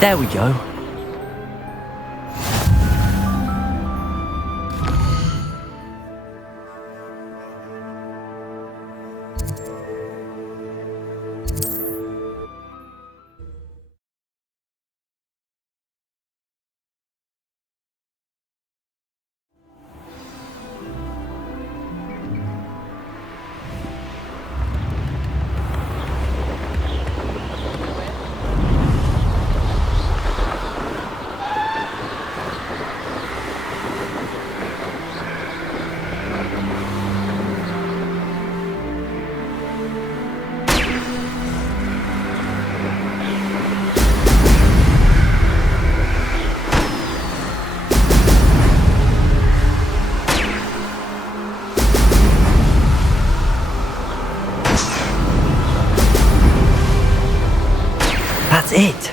There we go. That's it.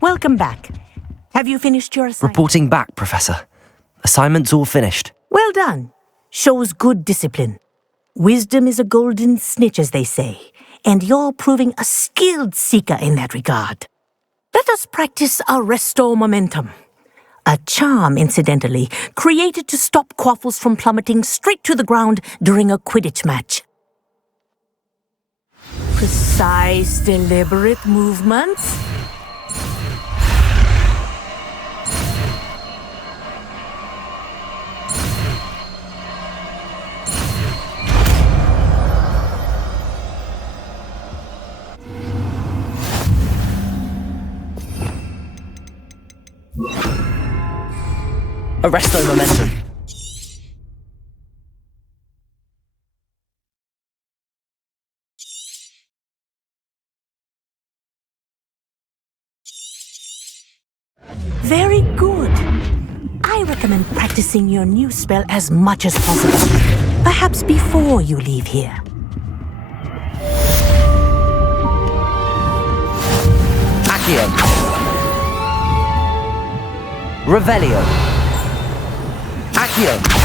Welcome back. Have you finished your assignment? Reporting back, Professor. Assignment's all finished. Well done. Shows good discipline. Wisdom is a golden snitch, as they say, and you're proving a skilled seeker in that regard. Let us practice our restore momentum. A charm, incidentally, created to stop quaffles from plummeting straight to the ground during a Quidditch match. Precise, deliberate movements. Arresto momentum. Very good. I recommend practicing your new spell as much as possible. Perhaps before you leave here. Accio. Revelio. Accio.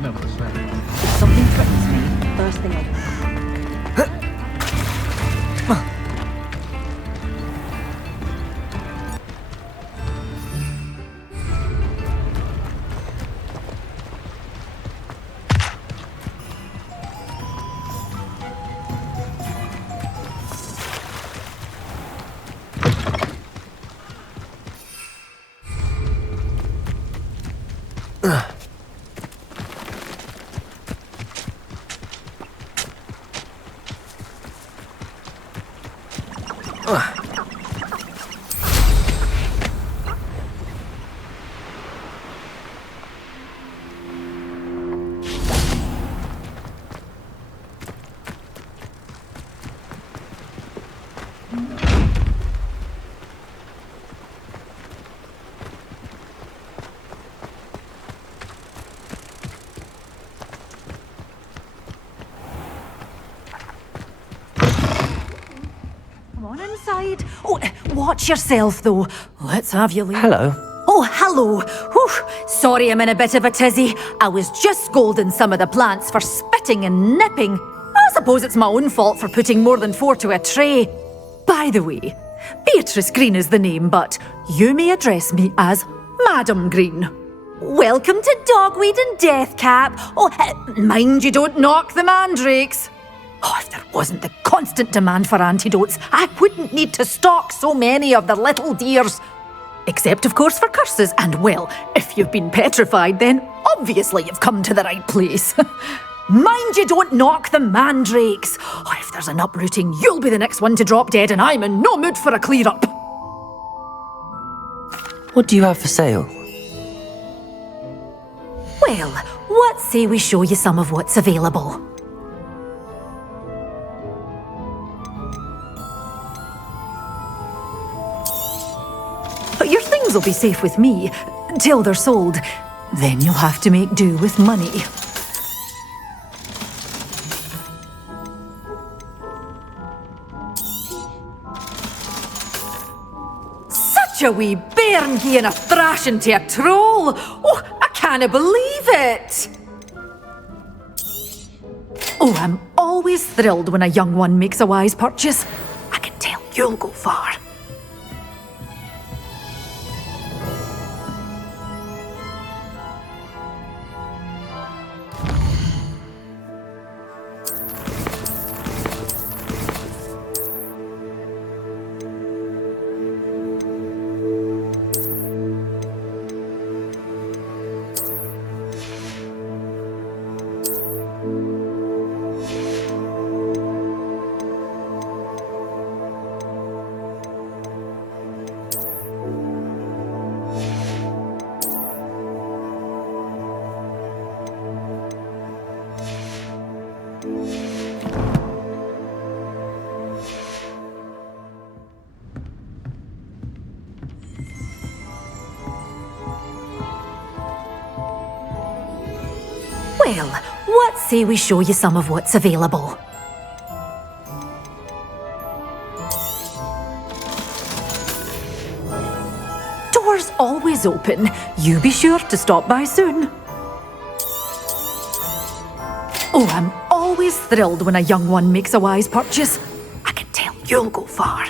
never the same. If something threatens me, first thing I do. Come on inside. Oh, watch yourself, though. Let's have you leave. Hello. Oh, hello. Whew. Sorry I'm in a bit of a tizzy. I was just scolding some of the plants for spitting and nipping. I suppose it's my own fault for putting more than 4 to a tray. By the way, Beatrice Green is the name, but you may address me as Madam Green. Welcome to Dogweed and Deathcap. Oh, mind you don't knock the mandrakes. Oh, if there wasn't the constant demand for antidotes, I wouldn't need to stock so many of the little dears. Except, of course, for curses, and well, if you've been petrified, then obviously you've come to the right place. Mind you don't knock the mandrakes. Oh, if there's an uprooting, you'll be the next one to drop dead, and I'm in no mood for a clear-up. What do you have for sale? Well, what say we show you some of what's available? Your things will be safe with me, till they're sold. Then you'll have to make do with money. Such a wee bairn gieing a thrashing to a troll! Oh, I can't believe it! Oh, I'm always thrilled when a young one makes a wise purchase. I can tell you'll go far. Well, what say we show you some of what's available? Doors always open. You be sure to stop by soon. Oh, I'm always thrilled when a young one makes a wise purchase. I can tell you'll go far.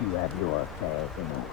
You have your affairs in order.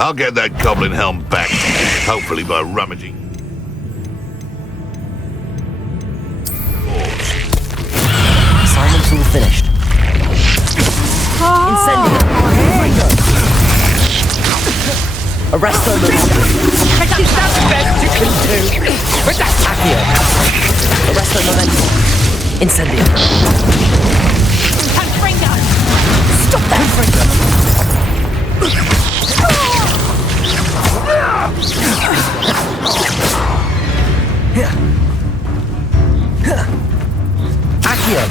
I'll get that goblin helm back, hopefully by rummaging. Assignment's all finished. Incendio! Arresto momentum. Is that the best you can do? Accio. Arresto momentum. Incendio. Stop that! Accio.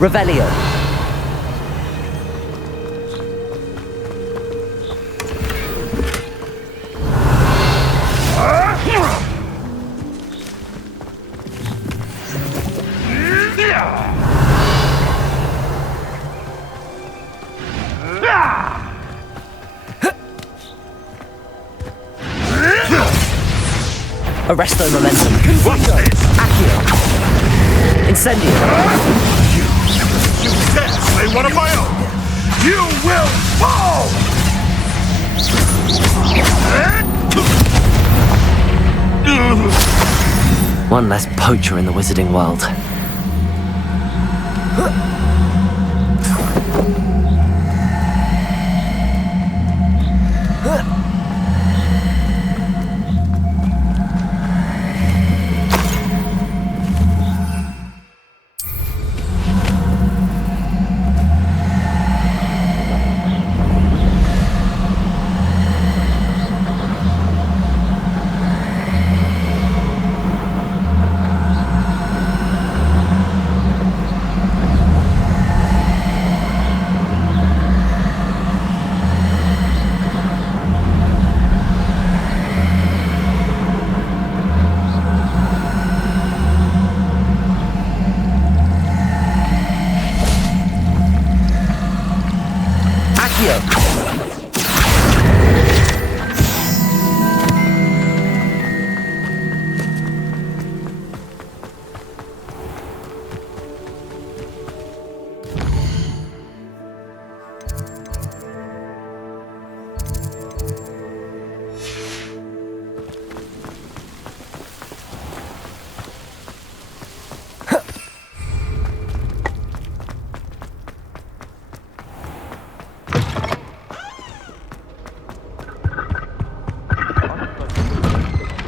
Revelio. Arresto momentum. Accio. Incendio. You dare slay one of my own! You will fall! One less poacher in the wizarding world.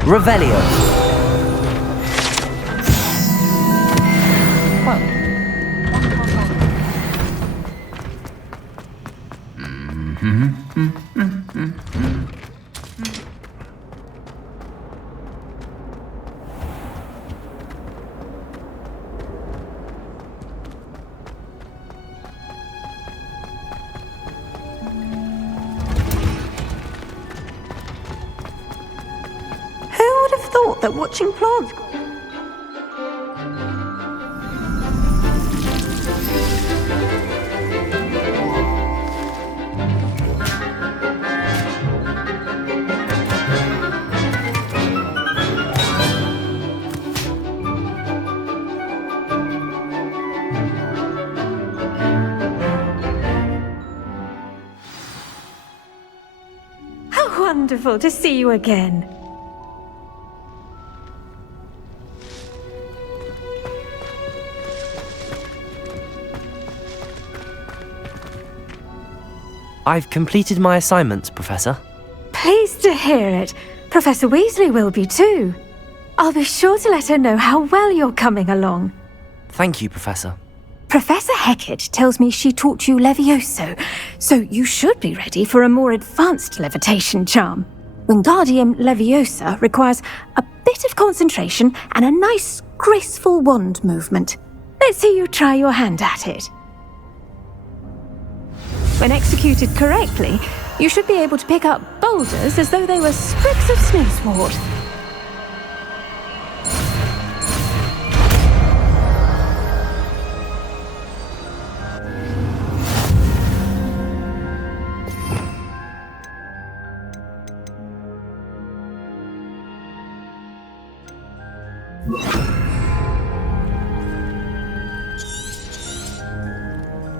Revelio. That watching plants. How wonderful to see you again. I've completed my assignments, Professor. Pleased to hear it. Professor Weasley will be too. I'll be sure to let her know how well you're coming along. Thank you, Professor. Professor Hecat tells me she taught you Levioso, so you should be ready for a more advanced levitation charm. Wingardium Leviosa requires a bit of concentration and a nice, graceful wand movement. Let's see you try your hand at it. When executed correctly, you should be able to pick up boulders as though they were sprigs of snowsword.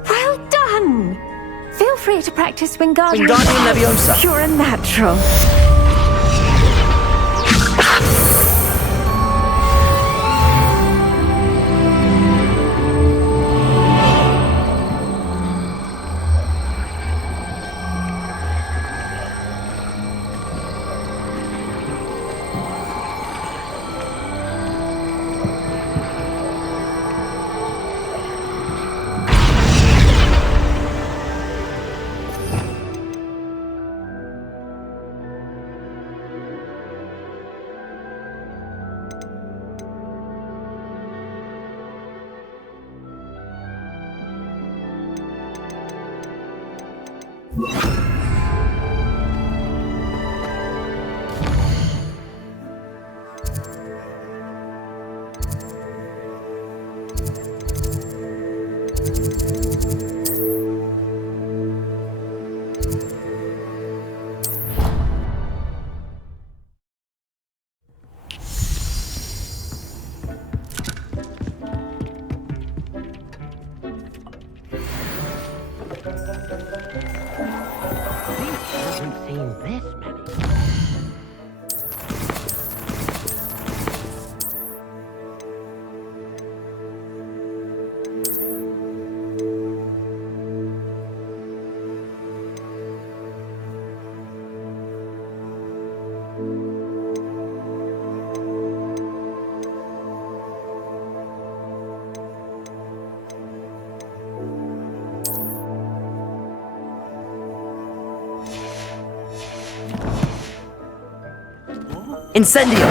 Well done! Feel free to practice Wingardium Leviosa. You're a natural. Incendio!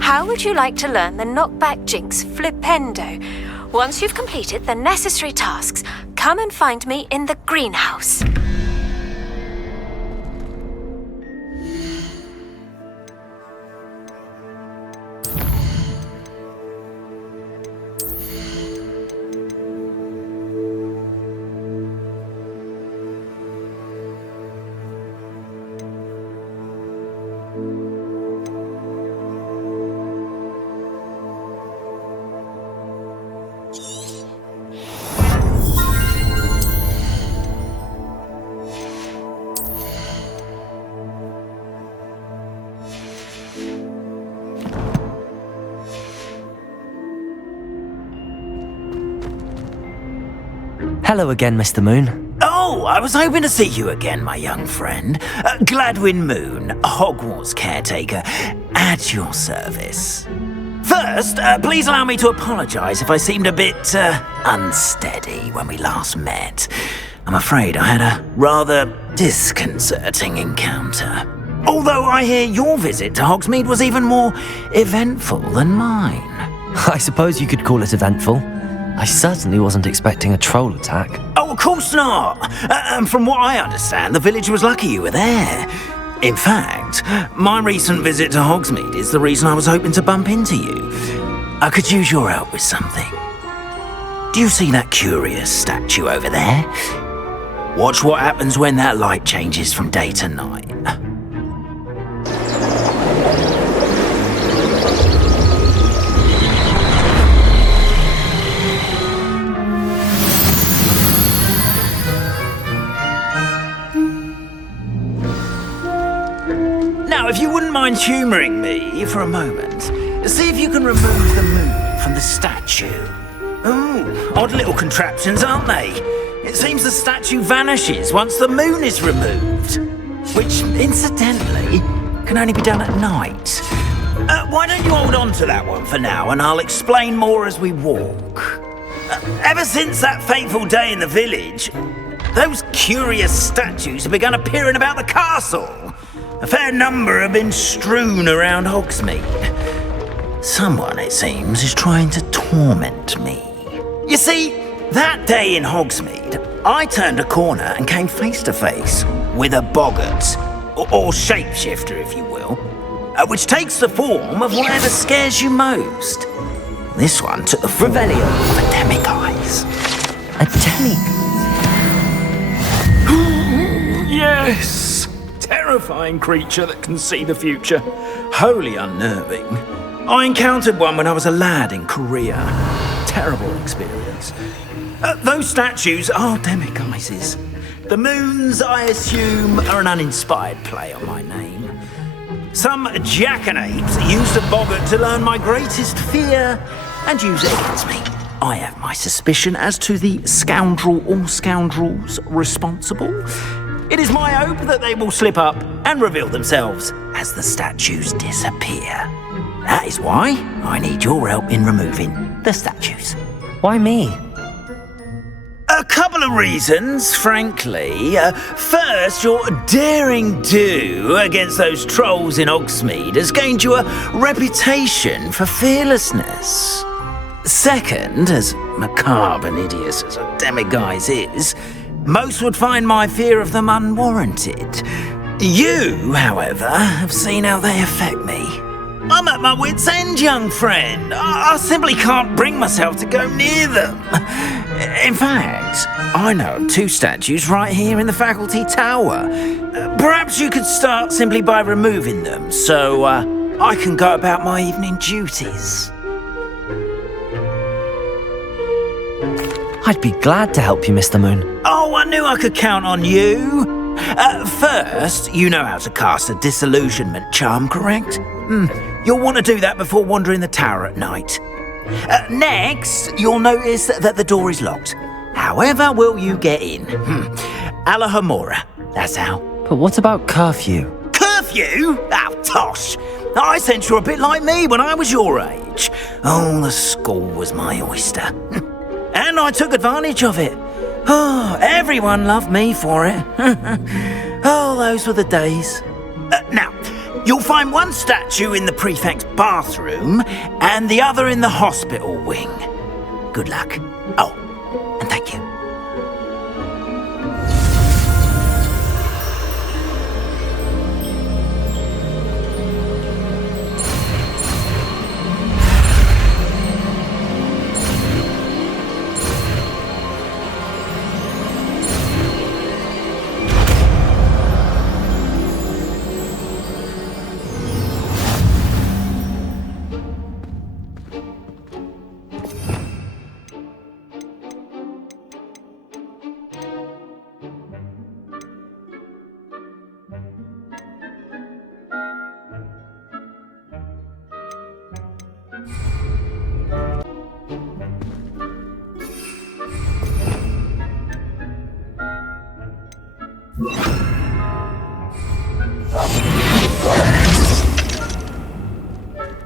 How would you like to learn the knockback jinx Flipendo? Once you've completed the necessary tasks, come and find me in the greenhouse. Hello again, Mr. Moon. Oh, I was hoping to see you again, my young friend. Gladwin Moon, Hogwarts caretaker, at your service. First, please allow me to apologise if I seemed a bit unsteady when we last met. I'm afraid I had a rather disconcerting encounter. Although I hear your visit to Hogsmeade was even more eventful than mine. I suppose you could call it eventful. I certainly wasn't expecting a troll attack. Oh, of course not. And from what I understand, the village was lucky you were there. In fact, my recent visit to Hogsmeade is the reason I was hoping to bump into you. I could use your help with something. Do you see that curious statue over there? Watch what happens when that light changes from day to night. Now, if you wouldn't mind humouring me for a moment, see if you can remove the moon from the statue. Oh, odd little contraptions, aren't they? It seems the statue vanishes once the moon is removed, which, incidentally, can only be done at night. Why don't you hold on to that one for now, and I'll explain more as we walk. Ever since that fateful day in the village, those curious statues have begun appearing about the castle. A fair number have been strewn around Hogsmeade. Someone, it seems, is trying to torment me. You see, that day in Hogsmeade, I turned a corner and came face to face with a boggart, or shapeshifter, if you will, which takes the form of whatever scares you most. This one took the form of a demiguise. A demi... Yes! Terrifying creature that can see the future. Wholly unnerving. I encountered one when I was a lad in Korea. Terrible experience. Those statues are demiguises. The moons, I assume, are an uninspired play on my name. Some jackanapes used a boggart to learn my greatest fear and use it against me. I have my suspicion as to the scoundrel or scoundrels responsible. It is my hope that they will slip up and reveal themselves as the statues disappear. That is why I need your help in removing the statues. Why me? A couple of reasons, frankly. First, your daring do against those trolls in Hogsmeade has gained you a reputation for fearlessness. Second, as macabre and hideous as a demiguise is, most would find my fear of them unwarranted. You, however, have seen how they affect me. I'm at my wit's end, young friend. I simply can't bring myself to go near them. In fact, I know of two statues right here in the faculty tower. Perhaps you could start simply by removing them, so I can go about my evening duties. I'd be glad to help you, Mr. Moon. Oh, I knew I could count on you. First, you know how to cast a disillusionment charm, correct? You'll want to do that before wandering the tower at night. Next, you'll notice that the door is locked. However will you get in? Alahomora, that's how. But what about curfew? Curfew? Oh, tosh. I sense you're a bit like me when I was your age. Oh, the school was my oyster. And I took advantage of it. Oh, everyone loved me for it. Oh, those were the days. Now, you'll find one statue in the prefect's bathroom and the other in the hospital wing. Good luck. Oh, and thank you.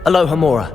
Alohomora.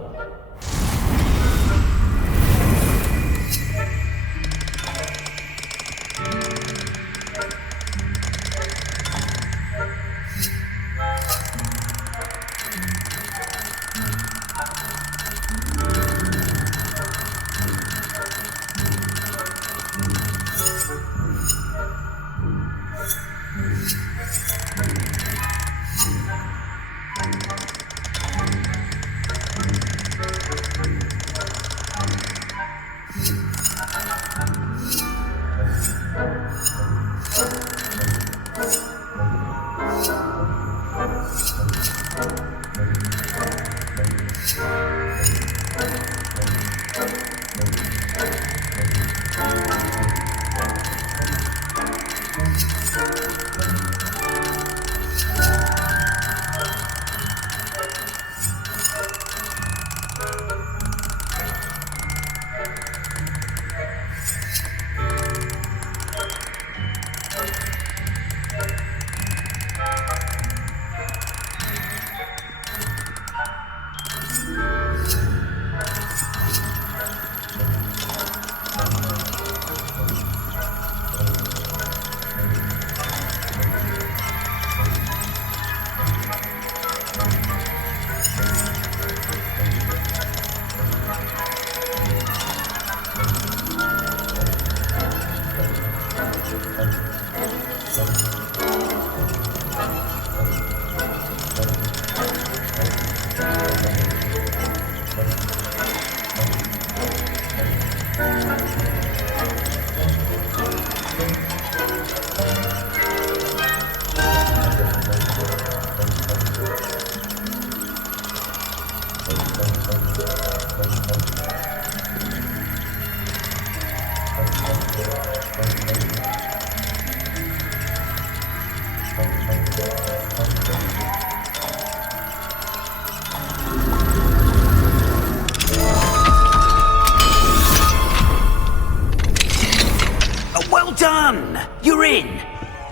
Well done! You're in!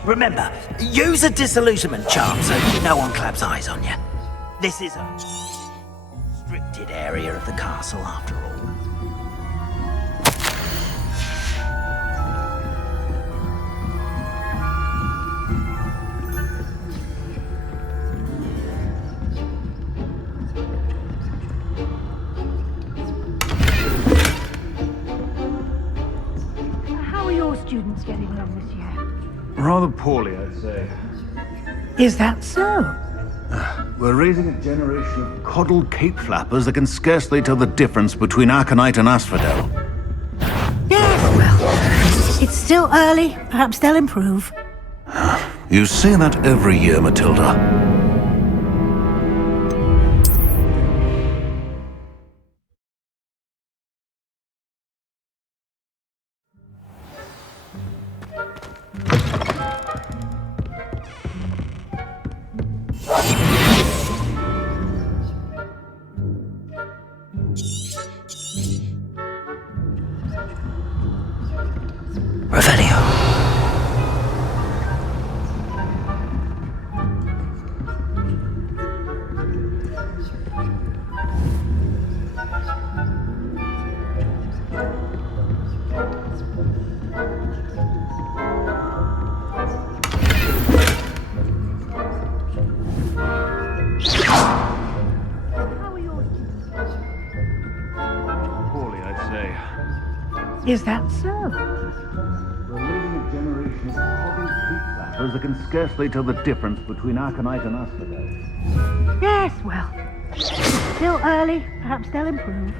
Remember, use a disillusionment charm so no one claps eyes on you. This is a restricted area of the castle after all. How are your students getting along this year? Rather poorly, I'd say. Is that so? We're raising a generation of coddled cape flappers that can scarcely tell the difference between Aconite and Asphodel. Yes, well, it's still early. Perhaps they'll improve. You say that every year, Matilda. Revelio. Poorly, I'd say. Is that so? We're raising a generation of coddled cape flappers that can scarcely tell the difference between Aconite and Asphodel. Yes, well, it's still early. Perhaps they'll improve.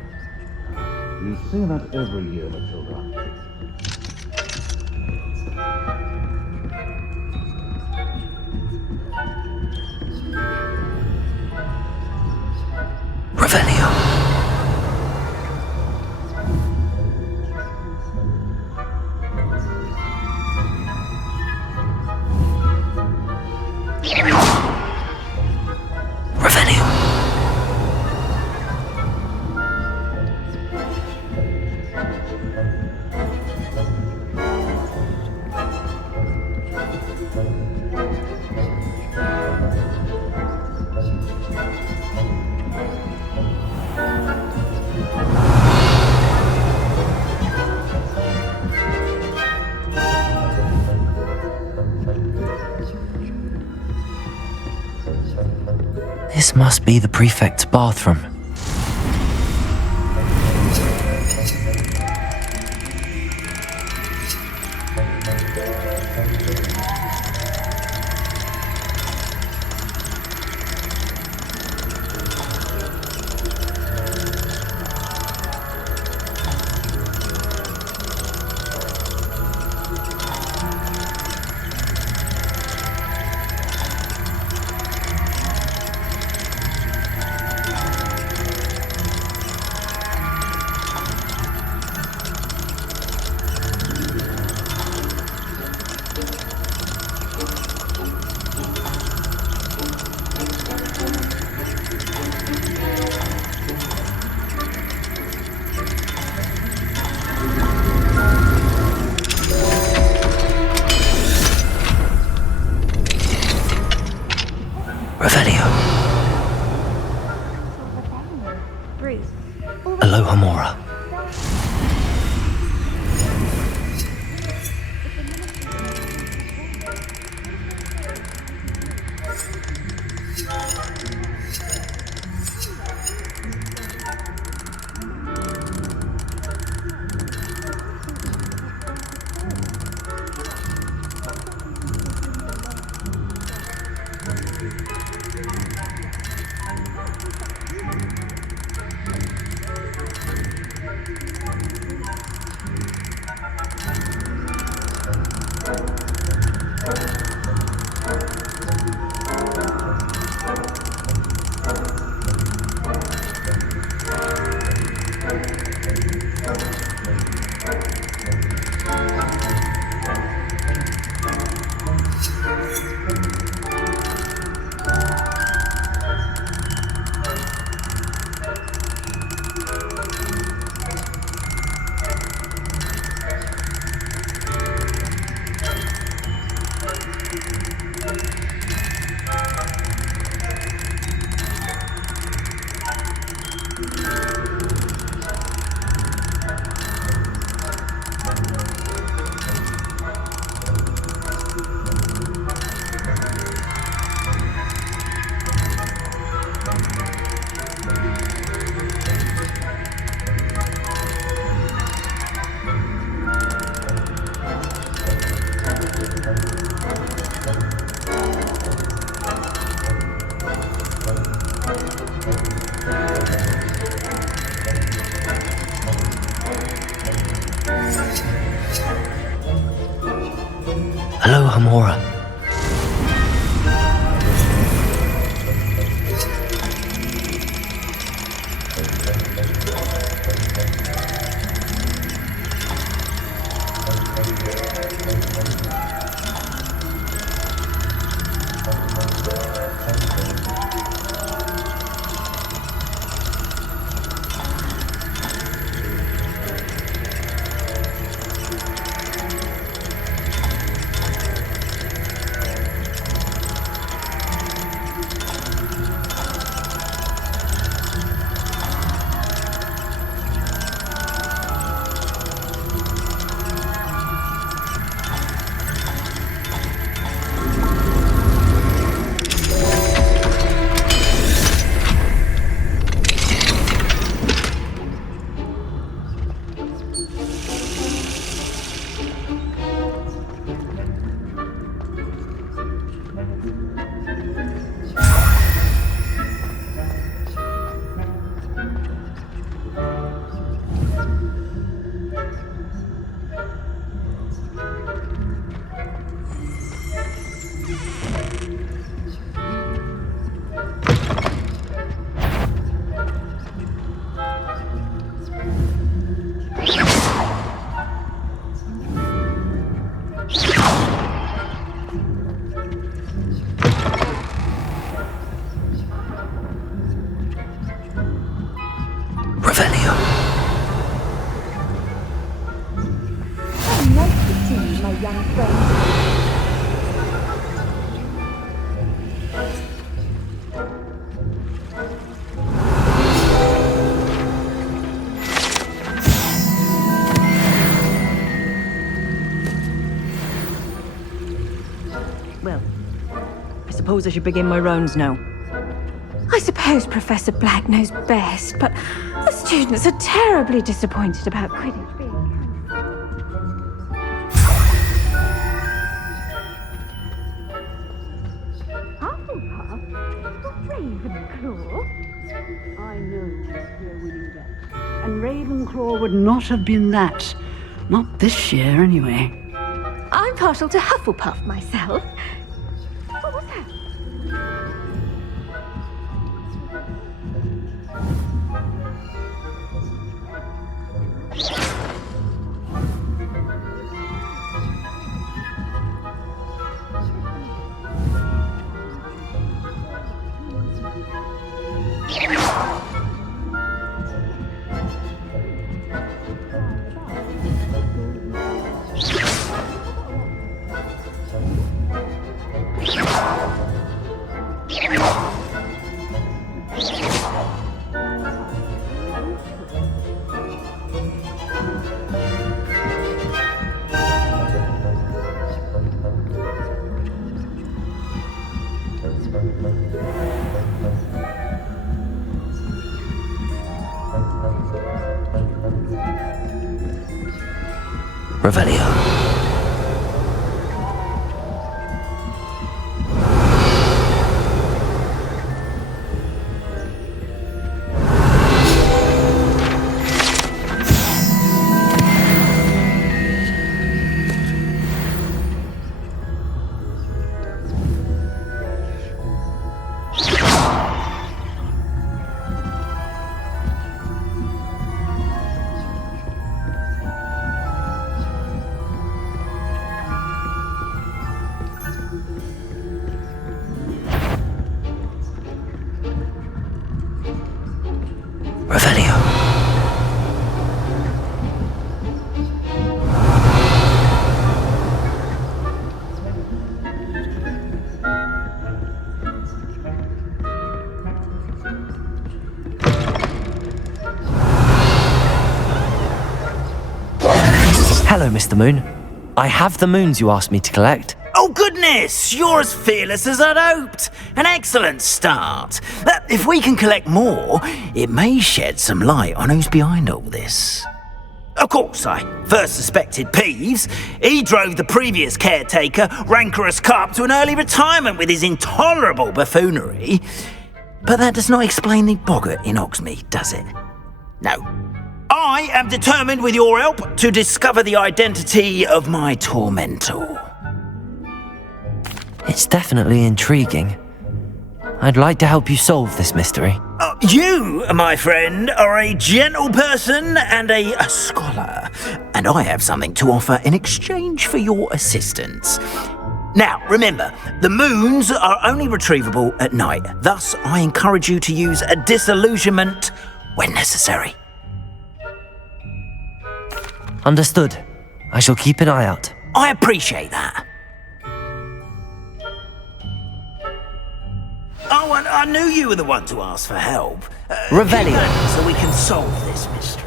You say that every year, Matilda. Revelio. Revelio. This must be the prefect's bathroom. Revelio. Aloha Mora. Hello, Hamora. Well, I suppose I should begin my rounds now. I suppose Professor Black knows best, but the students are terribly disappointed about Quidditch being Hufflepuff? Ravenclaw? I know this year winning bet. And Ravenclaw would not have been that. Not this year, anyway. I'm partial to Hufflepuff myself. What was that? Revelio. Revelio. Hello, Mr. Moon. I have the moons you asked me to collect. Oh goodness, you're as fearless as I'd hoped. An excellent start. If we can collect more, it may shed some light on who's behind all this. Of course, I first suspected Peeves. He drove the previous caretaker, rancorous Carp, to an early retirement with his intolerable buffoonery. But that does not explain the boggart in Hogsmeade, does it? No. I am determined, with your help, to discover the identity of my tormentor. It's definitely intriguing. I'd like to help you solve this mystery. You, my friend, are a gentle person and a scholar, and I have something to offer in exchange for your assistance. Now, remember, the moons are only retrievable at night. Thus, I encourage you to use a disillusionment when necessary. Understood. I shall keep an eye out. I appreciate that. Oh, and I knew you were the one to ask for help. Revelio. So we can solve this mystery.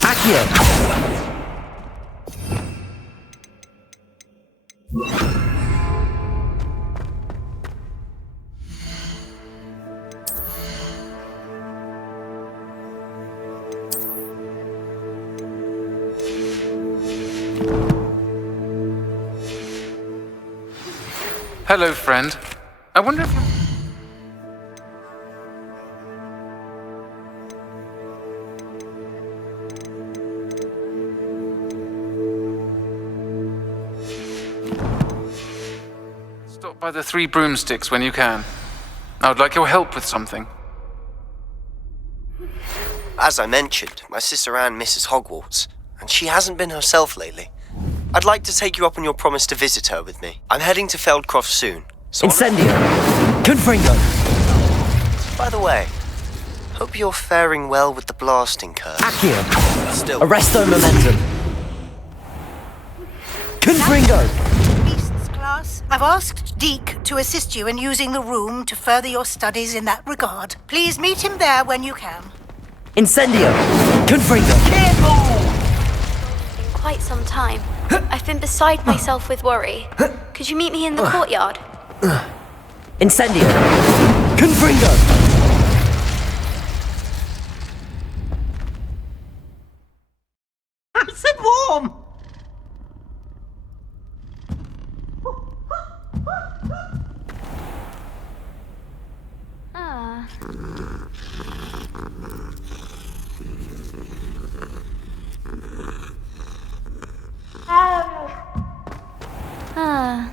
Accio. Hello, friend. I wonder if you... Stop by the Three Broomsticks when you can. I would like your help with something. As I mentioned, my sister Anne misses Hogwarts, and she hasn't been herself lately. I'd like to take you up on your promise to visit her with me. I'm heading to Feldcroft soon. So Incendio. Confringo. By the way, hope you're faring well with the blasting curve. Accio. Still. Arresto momentum. Confringo. Beasts class, I've asked Deke to assist you in using the room to further your studies in that regard. Please meet him there when you can. Incendio. Confringo. In quite some time. I've been beside myself with worry. Could you meet me in the courtyard? Incendio. Confringo. Nice and warm! Ah. Ah.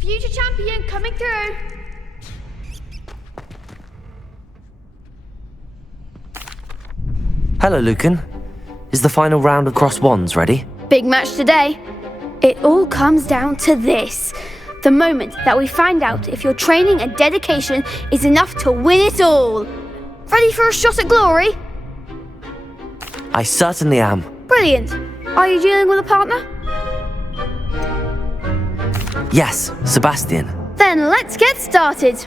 Future champion coming through. Hello, Lucan. Is the final round of Cross Wands ready? Big match today. It all comes down to this. The moment that we find out if your training and dedication is enough to win it all. Ready for a shot at glory? I certainly am. Brilliant. Are you dealing with a partner? Yes, Sebastian. Then let's get started.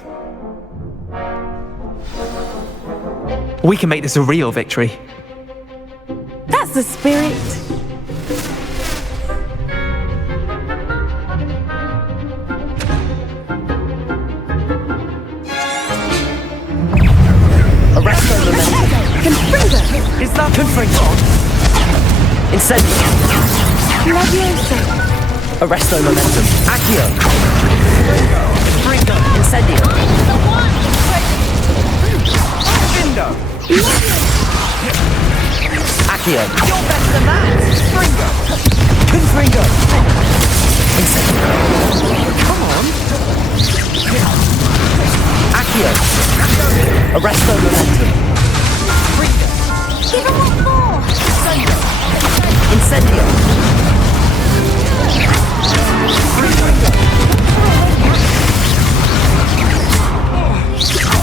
We can make this a real victory. That's the spirit. Arresto momentum. Confringo. Is that Confringo? Incendio. Levioso. Arresto momentum. Accio. Confringo. Incendio. Accio. You're better than that. Confringo. Confringo. Incendio. Come on. Accio. Arresto momentum. Give him one more. Incendio.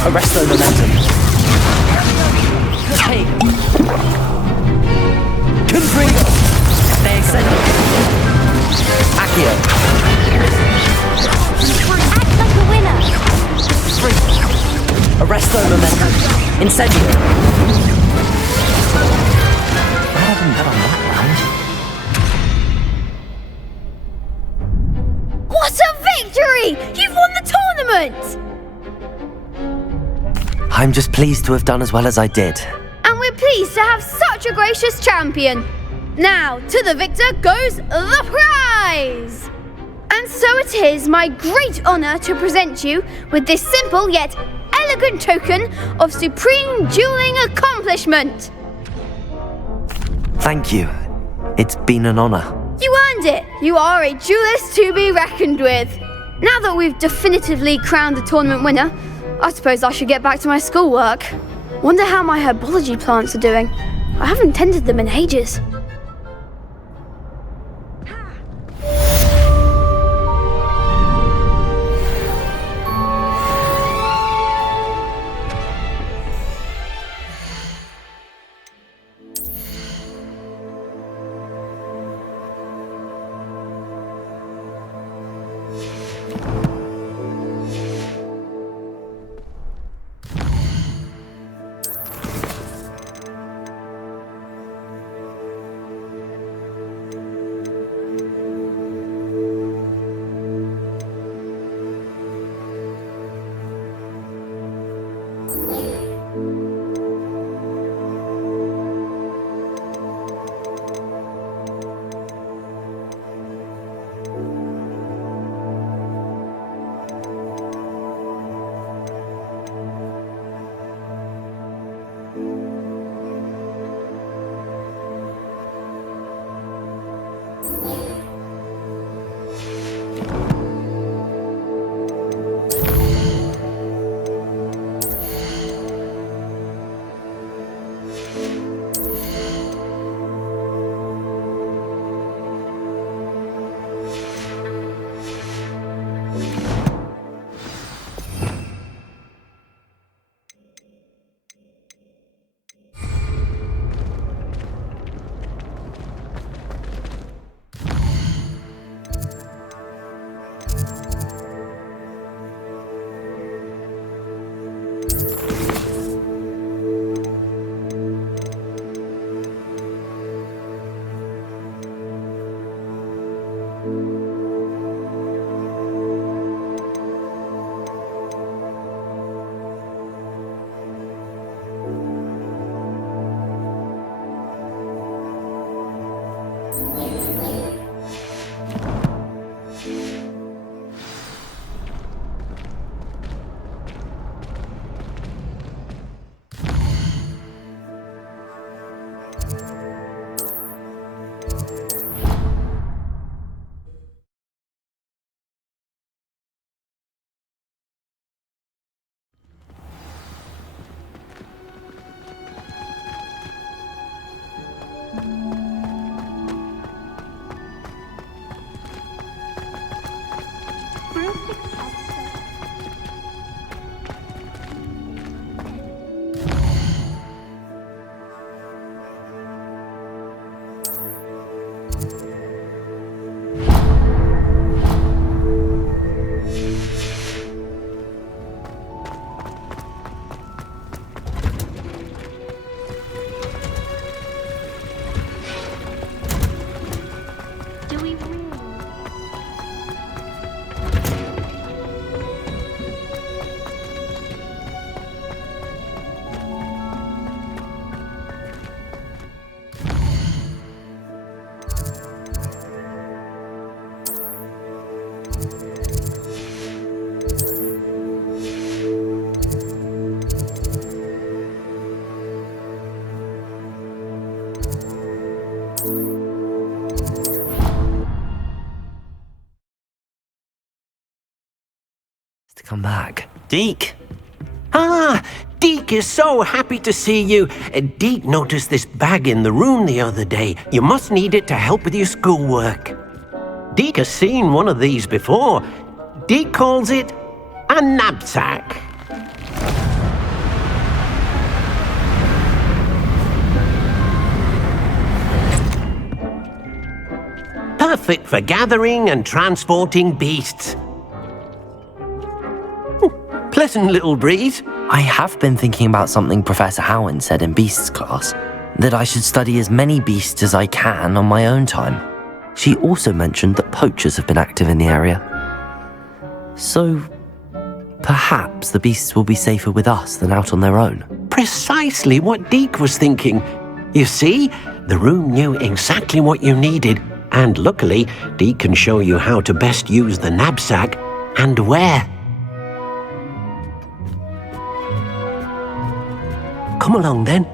Arresto momentum. Hey! Confringo! Excedo! Accio! Act like a winner! Arresto momentum. Incendio! I haven't bet on that round. What a victory! You've won the tournament! I'm just pleased to have done as well as I did. And we're pleased to have such a gracious champion. Now, to the victor goes the prize! And so it is my great honour to present you with this simple yet elegant token of supreme dueling accomplishment. Thank you. It's been an honour. You earned it. You are a duelist to be reckoned with. Now that we've definitively crowned the tournament winner, I suppose I should get back to my schoolwork. Wonder how my herbology plants are doing. I haven't tended them in ages. Come back. Deke. Ah, Deke is so happy to see you. Deke noticed this bag in the room the other day. You must need it to help with your schoolwork. Deke has seen one of these before. Deke calls it a knapsack. fit for gathering and transporting beasts. Pleasant little breeze. I have been thinking about something Professor Howin said in Beasts class, that I should study as many beasts as I can on my own time. She also mentioned that poachers have been active in the area. So, perhaps the beasts will be safer with us than out on their own. Precisely what Deke was thinking. You see, the room knew exactly what you needed, and luckily, Deke can show you how to best use the knapsack and where. Come along then.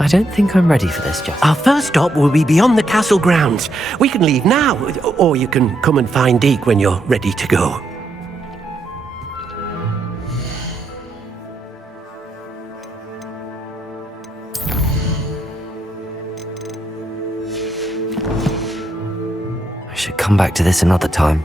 I don't think I'm ready for this just. Our first stop will be beyond the castle grounds. We can leave now, or you can come and find Deke when you're ready to go. I should come back to this another time.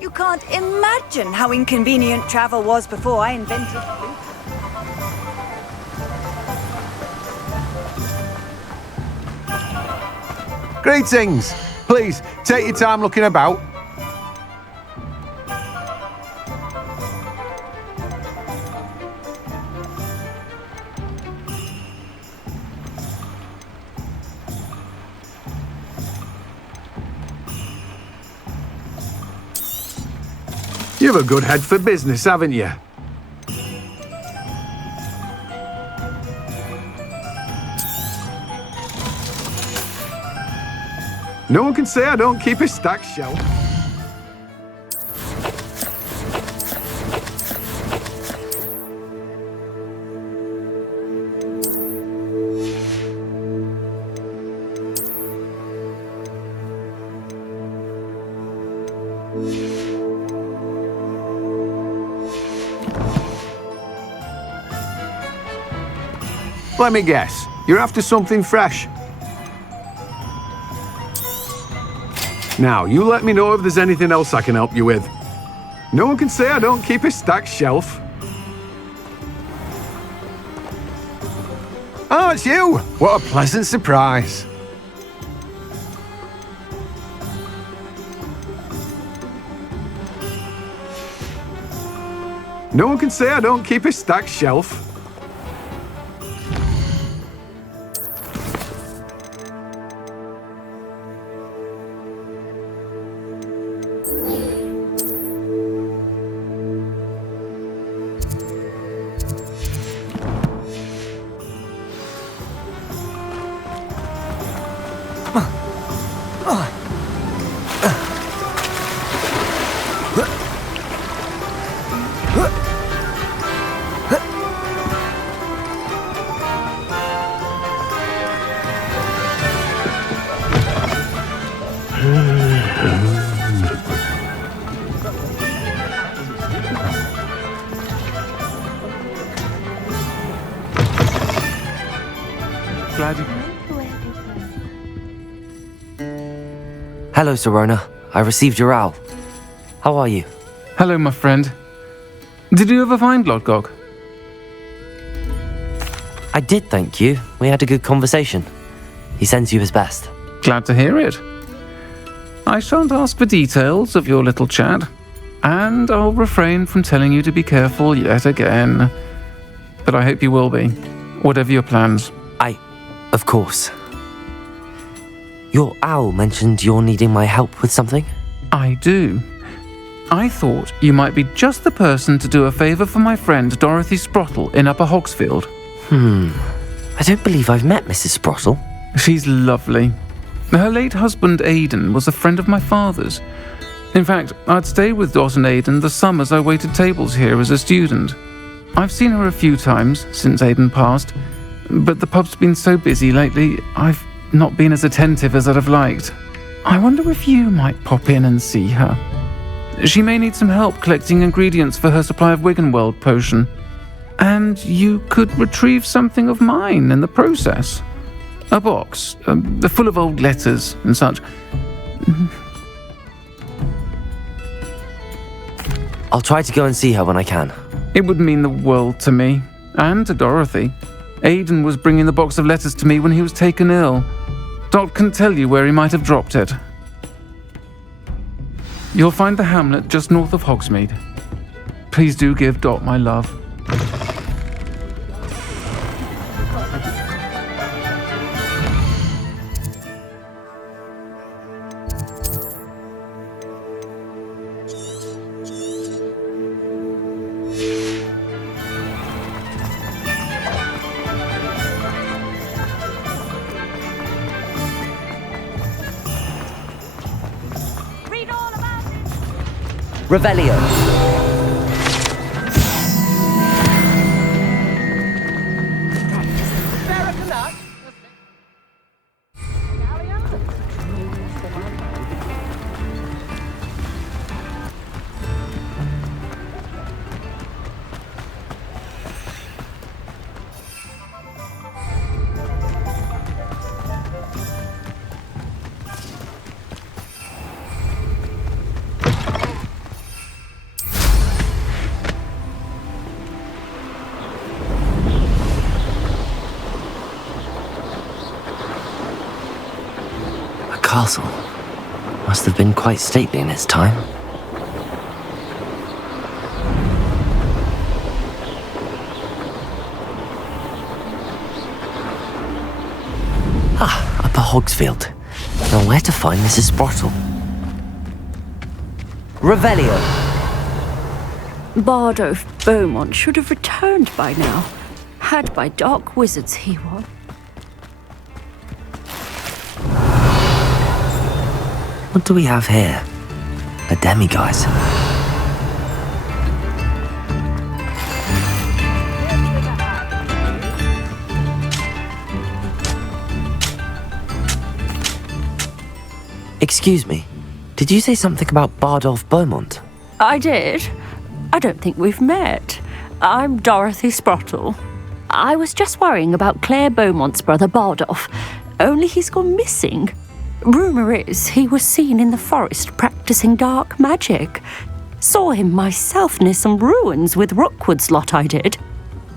You can't imagine how inconvenient travel was before I invented food. Greetings! Please, take your time looking about. You have a good head for business, haven't you? No one can say I don't keep a stacked shelf. Let me guess, you're after something fresh. Now, you let me know if there's anything else I can help you with. No one can say I don't keep a stacked shelf. Oh, it's you! What a pleasant surprise. No one can say I don't keep a stacked shelf. Hello, Serona. I received your owl. How are you? Hello, my friend. Did you ever find Lodgog? I did, thank you. We had a good conversation. He sends you his best. Glad to hear it. I shan't ask for details of your little chat, and I'll refrain from telling you to be careful yet again. But I hope you will be, whatever your plans. Of course. Your owl mentioned you're needing my help with something? I do. I thought you might be just the person to do a favour for my friend Dorothy Sprottle in Upper Hogsfield. I don't believe I've met Mrs. Sprottle. She's lovely. Her late husband Aidan was a friend of my father's. In fact, I'd stayed with Dot and Aidan the summers I waited tables here as a student. I've seen her a few times since Aidan passed, but the pub's been so busy lately, I've not been as attentive as I'd have liked. I wonder if you might pop in and see her. She may need some help collecting ingredients for her supply of Wiggenweld potion. And you could retrieve something of mine in the process. A box, full of old letters and such. I'll try to go and see her when I can. It would mean the world to me, and to Dorothy. Aidan was bringing the box of letters to me when he was taken ill. Dot can tell you where he might have dropped it. You'll find the hamlet just north of Hogsmeade. Please do give Dot my love. Revelio. Castle must have been quite stately in its time. Upper Hogsfield. Now where to find Mrs. Sprottle? Revelio. Bardolph Beaumont should have returned by now. Had by dark wizards he was. What do we have here? A demiguise. Excuse me, did you say something about Bardolph Beaumont? I did. I don't think we've met. I'm Dorothy Sprottle. I was just worrying about Claire Beaumont's brother Bardolph, only he's gone missing. Rumour is he was seen in the forest practicing dark magic. Saw him myself near some ruins with Rookwood's lot I did.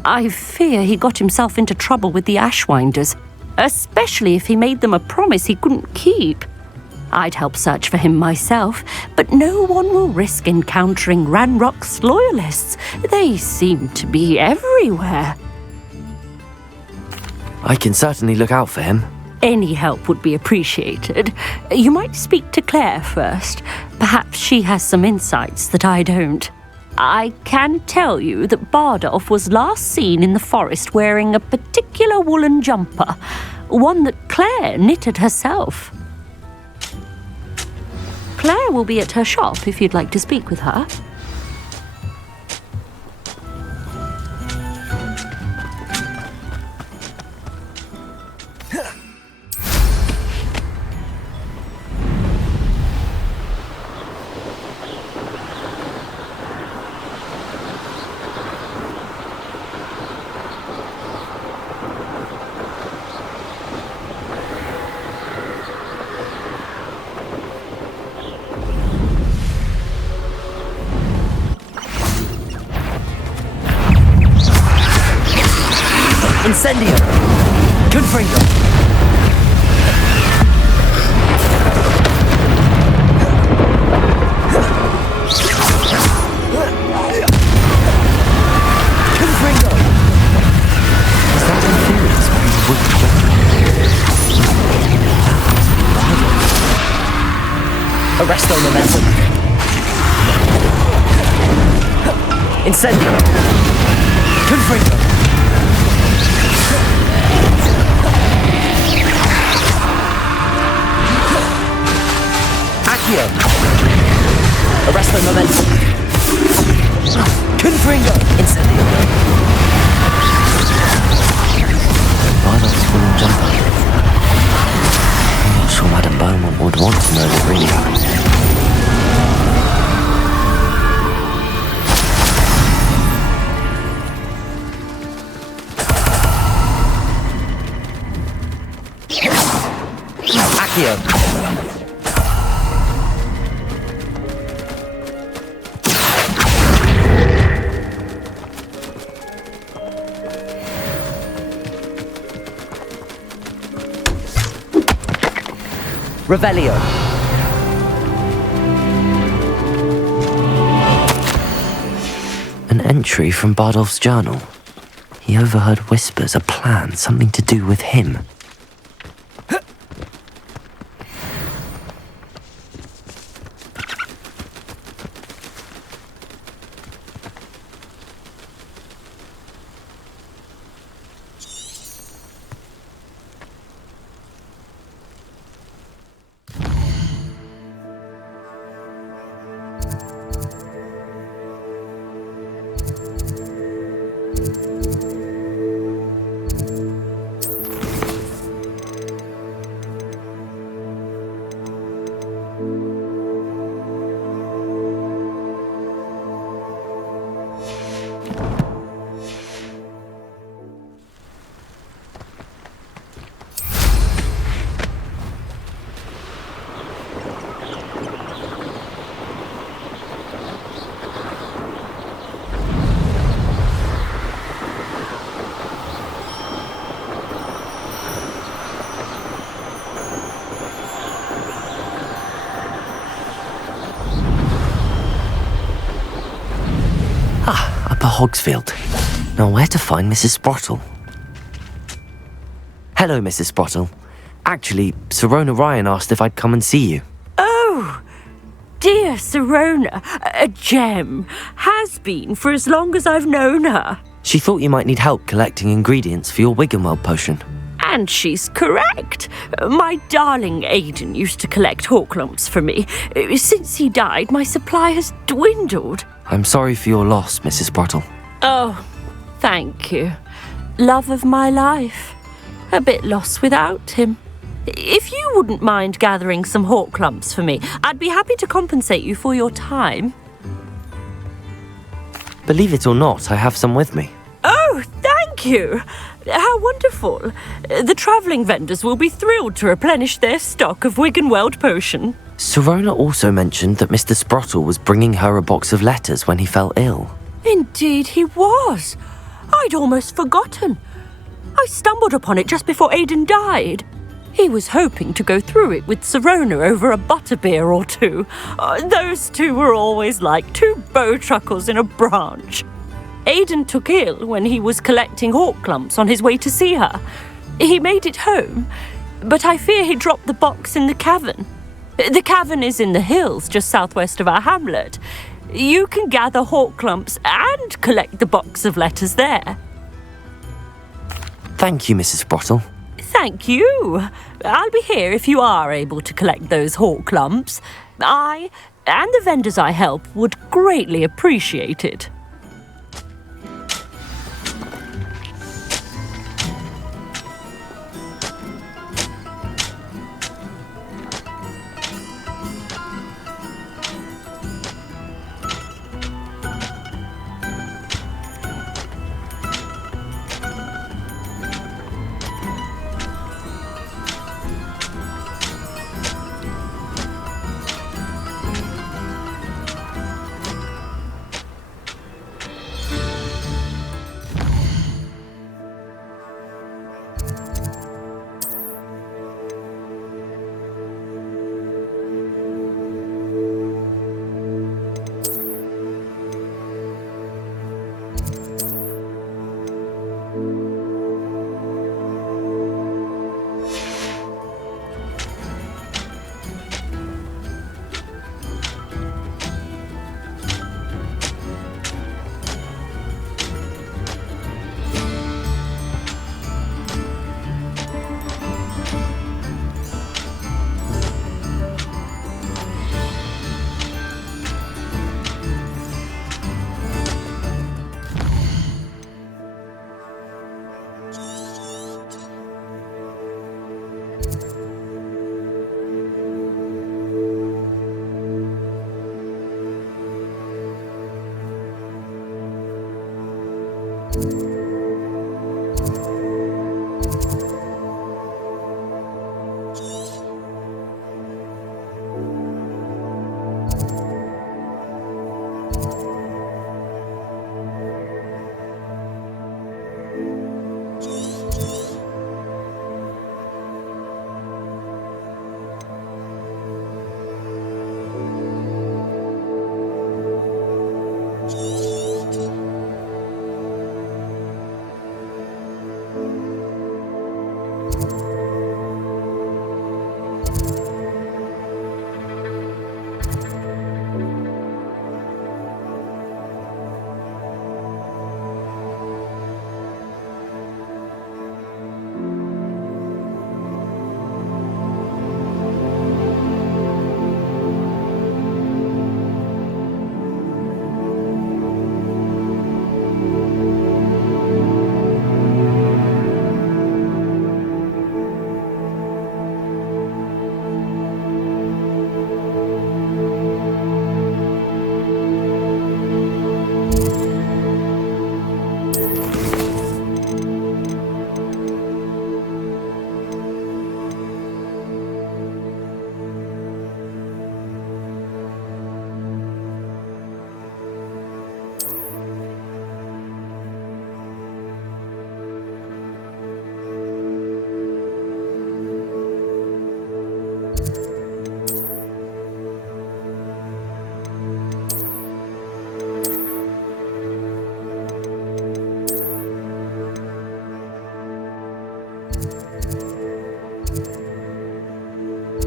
I fear he got himself into trouble with the Ashwinders, especially if he made them a promise he couldn't keep. I'd help search for him myself, but no one will risk encountering Ranrock's loyalists. They seem to be everywhere. I can certainly look out for him. Any help would be appreciated. You might speak to Claire first. Perhaps she has some insights that I don't. I can tell you that Bardolph was last seen in the forest wearing a particular woolen jumper, one that Claire knitted herself. Claire will be at her shop if you'd like to speak with her. Incendio! Confringo! Confringo! Is that Infurious wearing a wooden weapon? Arresto momentum! Incendio! Confringo! Accio! Arresto momentum! Confringo! Incendio! Bardock's wooden jumper. I'm not sure Madam Beaumont would want to know the real. Accio! Revelio. An entry from Bardolph's journal. He overheard whispers, a plan, something to do with him. Hogsfield. Now where to find Mrs. Sprottle? Hello, Mrs. Sprottle. Actually, Sirona Ryan asked if I'd come and see you. Oh, dear Sirona, a gem. Has been for as long as I've known her. She thought you might need help collecting ingredients for your Wiggenweld potion. And she's correct. My darling Aidan used to collect Horklumps for me. Since he died, my supply has dwindled. I'm sorry for your loss, Mrs. Sprottle. Oh, thank you. Love of my life. A bit lost without him. If you wouldn't mind gathering some Horklumps for me, I'd be happy to compensate you for your time. Believe it or not, I have some with me. Oh, thank you. How wonderful. The travelling vendors will be thrilled to replenish their stock of Wiggenweld potion. Sirona also mentioned that Mr. Sprottle was bringing her a box of letters when he fell ill. Indeed he was. I'd almost forgotten. I stumbled upon it just before Aidan died. He was hoping to go through it with Sirona over a butterbeer or two. Those two were always like two bowtruckles in a branch. Aidan took ill when he was collecting Horklumps on his way to see her. He made it home, but I fear he dropped the box in the cavern. The cavern is in the hills just southwest of our hamlet. You can gather Horklumps and collect the box of letters there. Thank you, Mrs. Sprottle. Thank you. I'll be here if you are able to collect those Horklumps. I and the vendors I help would greatly appreciate it.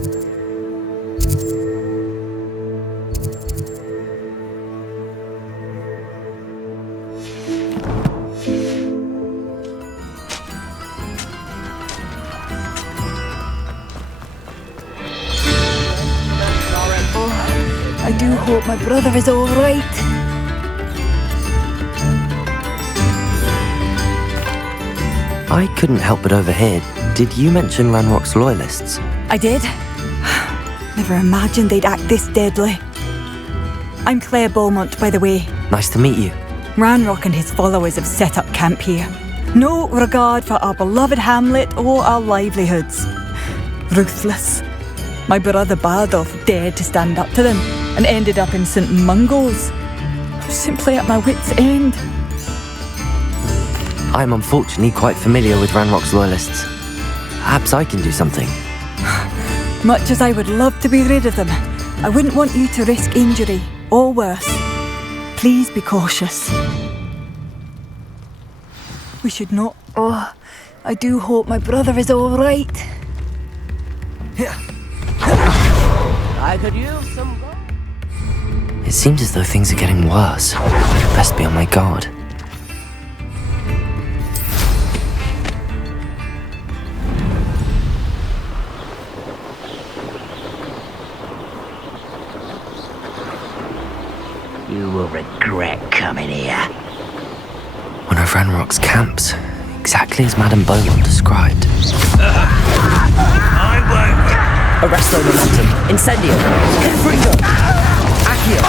I do hope my brother is all right. I couldn't help but overhear. Did you mention Ranrock's loyalists? I did. Never imagined they'd act this deadly. I'm Claire Beaumont, by the way. Nice to meet you. Ranrock and his followers have set up camp here. No regard for our beloved hamlet or our livelihoods. Ruthless. My brother Bardolph dared to stand up to them and ended up in St. Mungo's. Simply at my wit's end. I'm unfortunately quite familiar with Ranrock's loyalists. Perhaps I can do something. Much as I would love to be rid of them, I wouldn't want you to risk injury, or worse. Please be cautious. We should not... Oh, I do hope my brother is all right. I could use some... It seems as though things are getting worse. Best be on my guard. You will regret coming here. One of Ranrock's camps, exactly as Madame Beaumont described. I won't. Arresto momentum. Incendio. Confringo. Accio.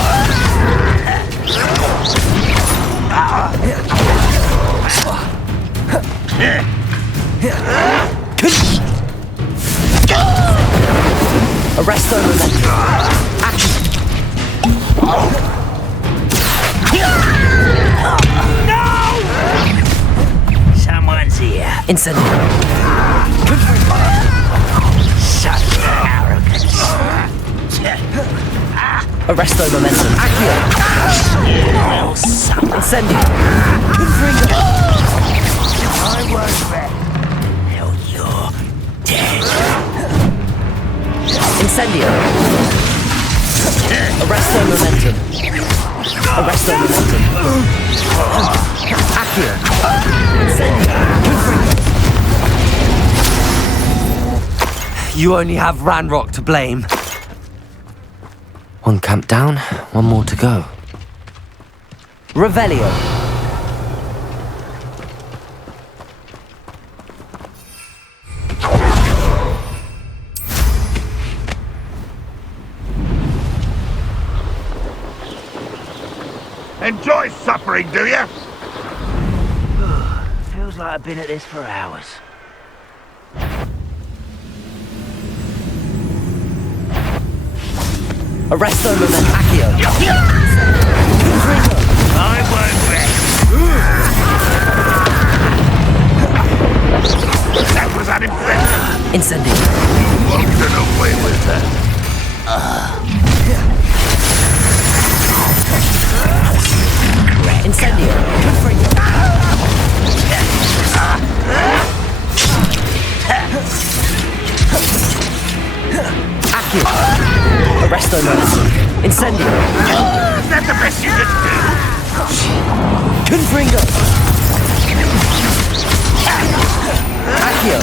Arresto momentum. Action. No! Someone's here. Incendio. Such arrogance. Arresto momentum. Accio. Incendio. Confringo. I won't rest till you're dead. Incendio. Arresto momentum. Arresto momentum. Accio. Incendio. Confringo. You only have Ranrock to blame. One camp down, one more to go. Revelio. Enjoy suffering, do you? Feels like I've been at this for hours. Arresto momentum. Accio. I won't rest. That was unimpressive. Incendio. You won't get away with that. Incendio. Confringo. Accio. Arresto momentum. Incendio. Is that the best you could do? Confringo. Accio.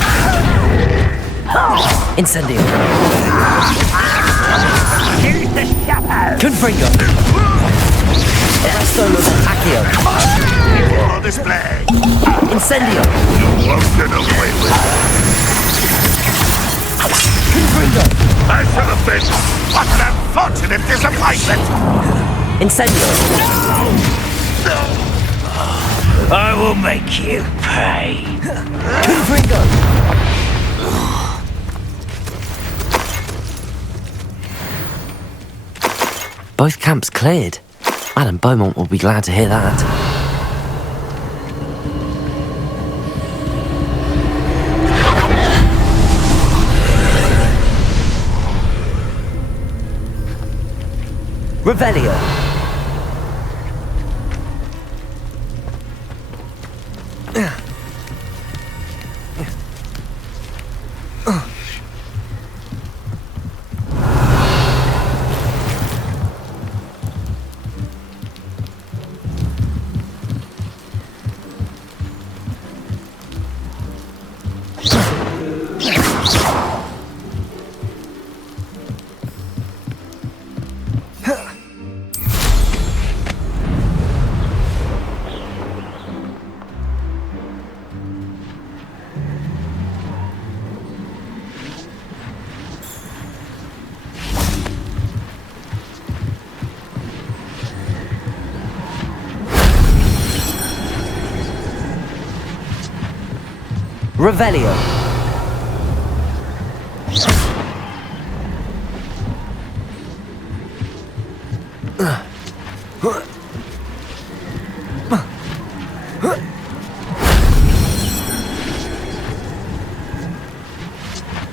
Incendio. Confringo. Arresto momentum. Accio. For display. Incendio. You won't get away with that. Confringo. I should have been. What an unfortunate disappointment. Incendio. I will make you pay. Confringo. Both camps cleared. Madame Beaumont will be glad to hear that. Revelio. Revelio.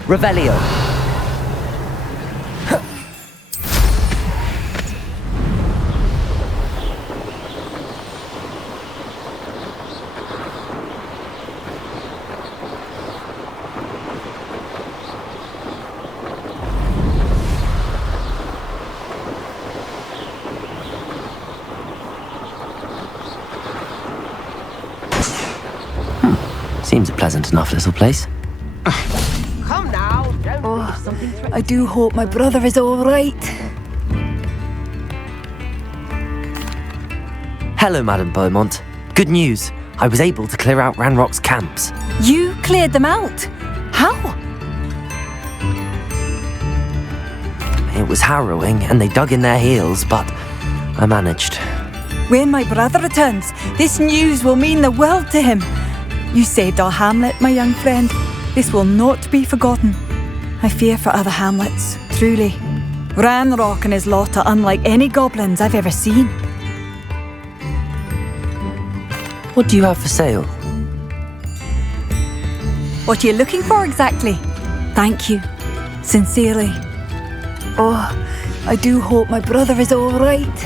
Revelio. Seems a pleasant enough little place. Come now, I do hope my brother is all right. Hello, Madame Beaumont. Good news. I was able to clear out Ranrock's camps. You cleared them out? How? It was harrowing, and they dug in their heels, but I managed. When my brother returns, this news will mean the world to him. You saved our hamlet, my young friend. This will not be forgotten. I fear for other hamlets, truly. Ranrock and his lot are unlike any goblins I've ever seen. What do you have for sale? What are you looking for exactly? Thank you. Sincerely. Oh, I do hope my brother is all right.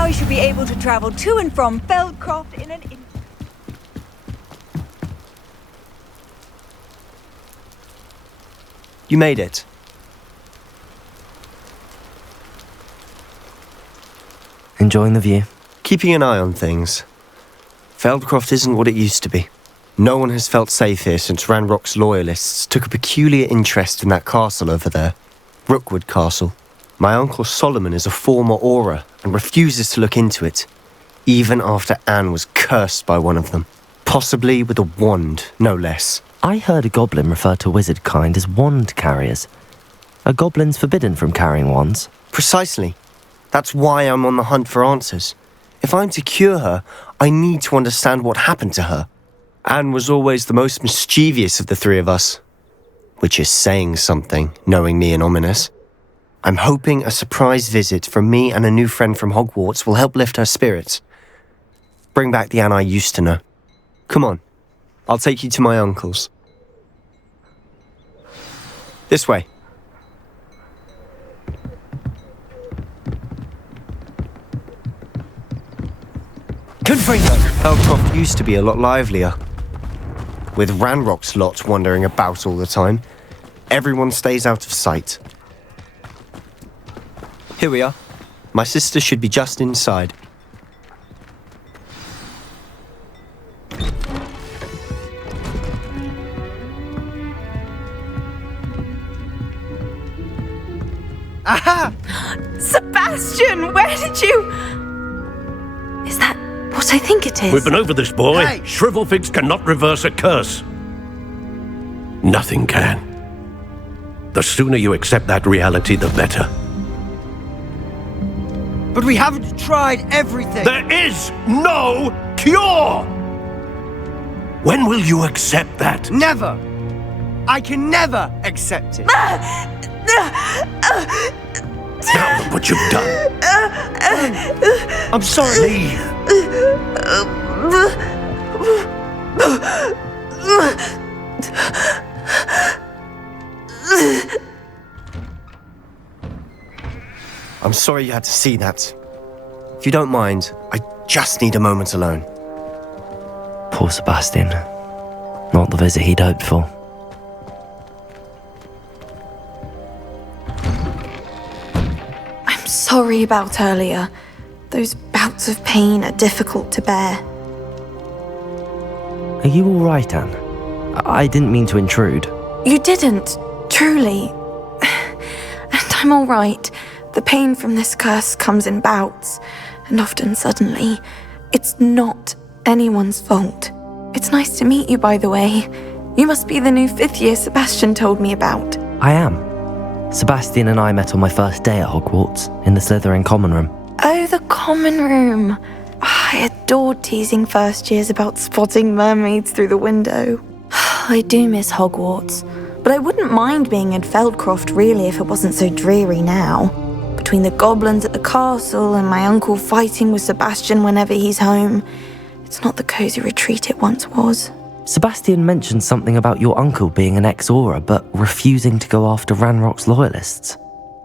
Now you should be able to travel to and from Feldcroft in an... You made it. Enjoying the view? Keeping an eye on things. Feldcroft isn't what it used to be. No one has felt safe here since Ranrock's loyalists took a peculiar interest in that castle over there. Rookwood Castle. My uncle Solomon is a former Auror and refuses to look into it, even after Anne was cursed by one of them. Possibly with a wand, no less. I heard a goblin refer to wizard kind as wand carriers. Are goblins forbidden from carrying wands? Precisely. That's why I'm on the hunt for answers. If I'm to cure her, I need to understand what happened to her. Anne was always the most mischievous of the three of us. Which is saying something, knowing me and Ominous. I'm hoping a surprise visit from me and a new friend from Hogwarts will help lift her spirits. Bring back the Anne I used to know. Come on, I'll take you to my uncle's. This way. Confringo! Feldcroft used to be a lot livelier. With Ranrock's lot wandering about all the time, everyone stays out of sight. Here we are. My sister should be just inside. Aha! Sebastian, where did you... Is that what I think it is? We've been over this, boy. Hey. Shrivelfigs cannot reverse a curse. Nothing can. The sooner you accept that reality, the better. But we haven't tried everything. There is no cure! When will you accept that? Never! I can never accept it. Now look what you've done. I'm sorry. I'm sorry you had to see that. If you don't mind, I just need a moment alone. Poor Sebastian. Not the visit he'd hoped for. I'm sorry about earlier. Those bouts of pain are difficult to bear. Are you all right, Anne? I didn't mean to intrude. You didn't, truly. And I'm all right. The pain from this curse comes in bouts, and often suddenly. It's not anyone's fault. It's nice to meet you, by the way. You must be the new 5th year Sebastian told me about. I am. Sebastian and I met on my first day at Hogwarts, in the Slytherin common room. Oh, the common room. I adored teasing first years about spotting mermaids through the window. I do miss Hogwarts, but I wouldn't mind being in Feldcroft really if it wasn't so dreary now. Between the goblins at the castle and my uncle fighting with Sebastian whenever he's home, it's not the cosy retreat it once was. Sebastian mentioned something about your uncle being an ex-Auror, but refusing to go after Ranrock's loyalists.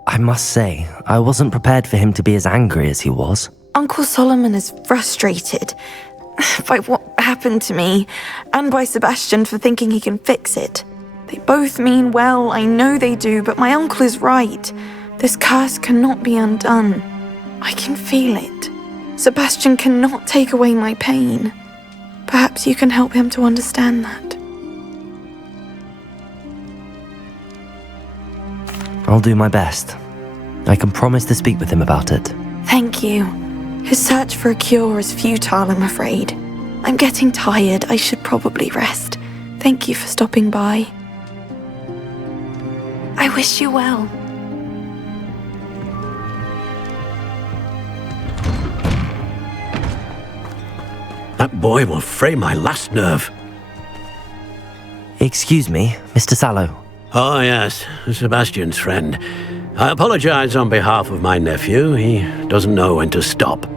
I must say, I wasn't prepared for him to be as angry as he was. Uncle Solomon is frustrated by what happened to me, and by Sebastian for thinking he can fix it. They both mean well, I know they do, but my uncle is right. This curse cannot be undone. I can feel it. Sebastian cannot take away my pain. Perhaps you can help him to understand that. I'll do my best. I can promise to speak with him about it. Thank you. His search for a cure is futile, I'm afraid. I'm getting tired. I should probably rest. Thank you for stopping by. I wish you well. That boy will fray my last nerve. Excuse me, Mr. Sallow. Oh, yes, Sebastian's friend. I apologize on behalf of my nephew. He doesn't know when to stop.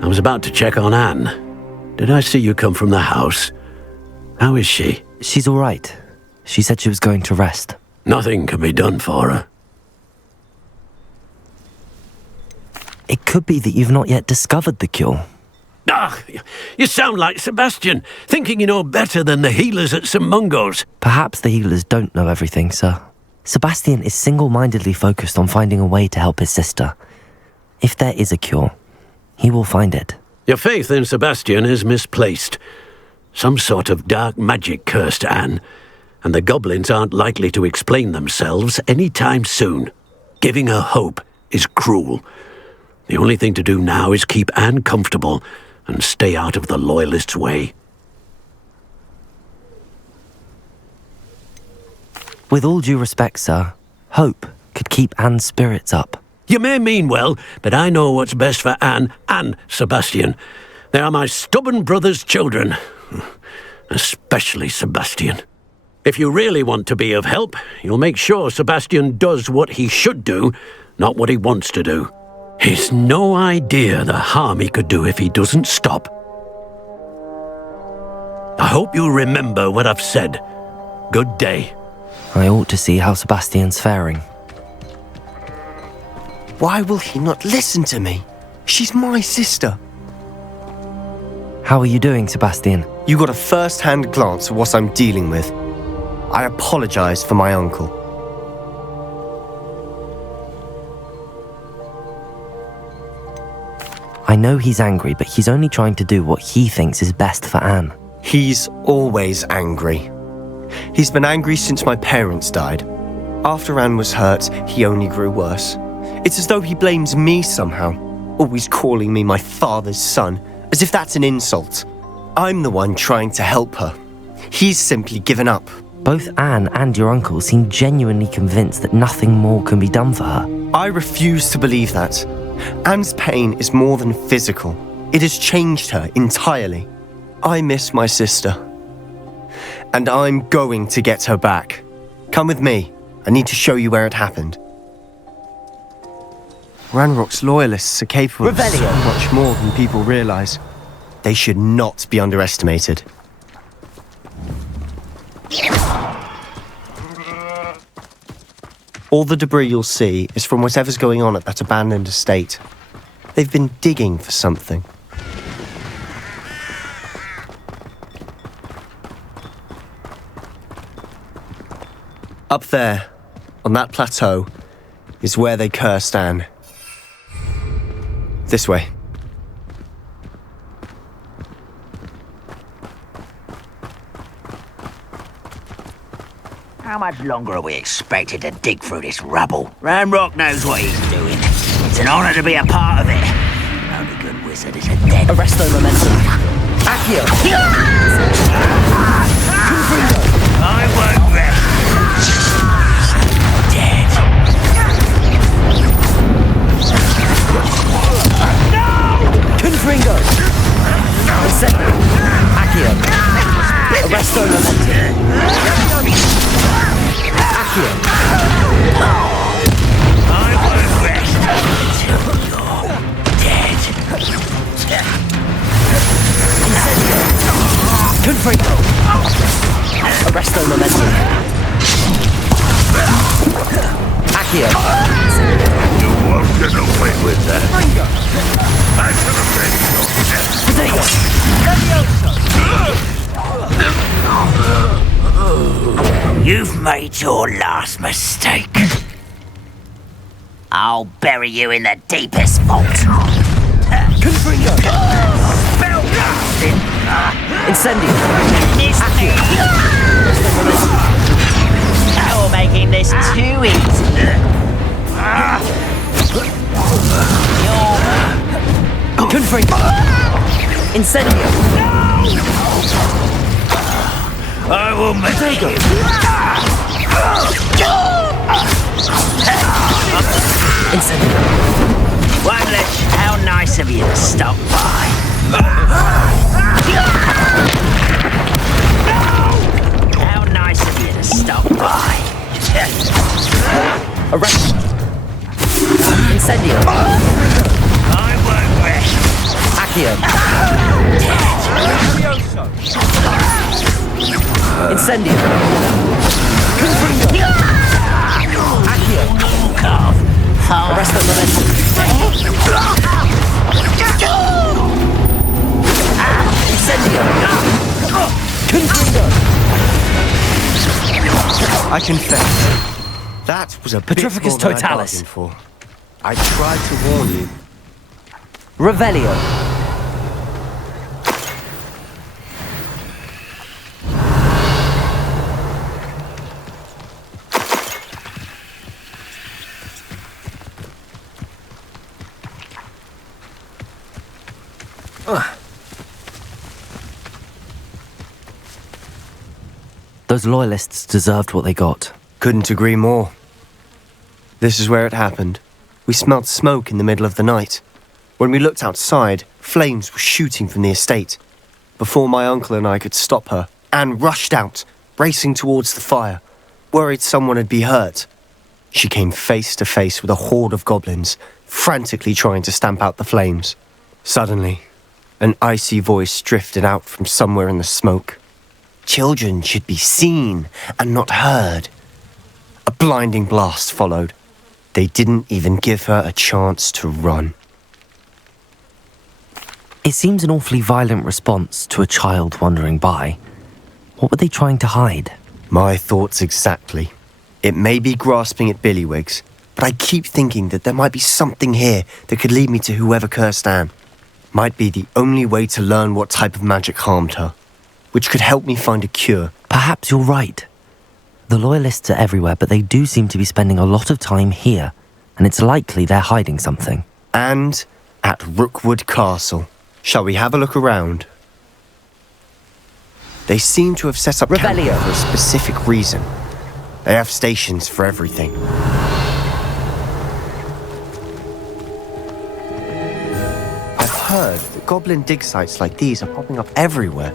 I was about to check on Anne. Did I see you come from the house? How is she? She's all right. She said she was going to rest. Nothing can be done for her. It could could be that you've not yet discovered the cure. Ah, you sound like Sebastian, thinking you know better than the healers at St. Mungo's. Perhaps the healers don't know everything, sir. Sebastian is single-mindedly focused on finding a way to help his sister. If there is a cure, he will find it. Your faith in Sebastian is misplaced. Some sort of dark magic cursed Anne, and the goblins aren't likely to explain themselves any time soon. Giving her hope is cruel. The only thing to do now is keep Anne comfortable and stay out of the Loyalists' way. With all due respect, sir, hope could keep Anne's spirits up. You may mean well, but I know what's best for Anne and Sebastian. They are my stubborn brother's children. Especially Sebastian. If you really want to be of help, you'll make sure Sebastian does what he should do, not what he wants to do. He's no idea the harm he could do if he doesn't stop. I hope you'll remember what I've said. Good day. I ought to see how Sebastian's faring. Why will he not listen to me? She's my sister. How are you doing, Sebastian? You got a first-hand glance at what I'm dealing with. I apologize for my uncle. I know he's angry, but he's only trying to do what he thinks is best for Anne. He's always angry. He's been angry since my parents died. After Anne was hurt, he only grew worse. It's as though he blames me somehow, always calling me my father's son, as if that's an insult. I'm the one trying to help her. He's simply given up. Both Anne and your uncle seem genuinely convinced that nothing more can be done for her. I refuse to believe that. Anne's pain is more than physical. It has changed her entirely. I miss my sister. And I'm going to get her back. Come with me. I need to show you where it happened. Ranrock's loyalists are capable of so much more than people realize. They should not be underestimated. All the debris you'll see is from whatever's going on at that abandoned estate. They've been digging for something. Up there, on that plateau, is where they cursed Anne. This way. How much longer are we expected to dig through this rubble? Ranrock knows what he's doing. It's an honor to be a part of it. The only good wizard is a dead... Arresto momentum. Accio. I won't rest. Dead. No! Confringo. Accio. Arresto momentum. I won't rest until you're dead. Confringo. Arresto momentum. Accio. You won't get away with that. I should have You've made your last mistake. I'll bury you in the deepest vault. Confringo. Spell casting. Incendio. You're making this too easy. Confringo. Incendio. I will make you. Incendio. Wonders, how nice of you to stop by. How nice of you to stop by. Arrest. Incendio. I won't rest. Accio. Incendio. Confringo. Accio. Arresto momentum. I confess, that was a Petrificus bit more than I totalis. bargained for. I tried to warn you. Revelio. Those loyalists deserved what they got. Couldn't agree more. This is where it happened. We smelled smoke in the middle of the night. When we looked outside, flames were shooting from the estate. Before my uncle and I could stop her, Anne rushed out, racing towards the fire, worried someone had been hurt. She came face to face with a horde of goblins, frantically trying to stamp out the flames. Suddenly, an icy voice drifted out from somewhere in the smoke. Children should be seen and not heard. A blinding blast followed. They didn't even give her a chance to run. It seems an awfully violent response to a child wandering by. What were they trying to hide? My thoughts exactly. It may be grasping at Billywigs, but I keep thinking that there might be something here that could lead me to whoever cursed Anne. Might be the only way to learn what type of magic harmed her, which could help me find a cure. Perhaps you're right. The loyalists are everywhere, but they do seem to be spending a lot of time here, and it's likely they're hiding something. And at Rookwood Castle. Shall we have a look around? They seem to have set up camp here for a specific reason. They have stations for everything. I've heard that goblin dig sites like these are popping up everywhere.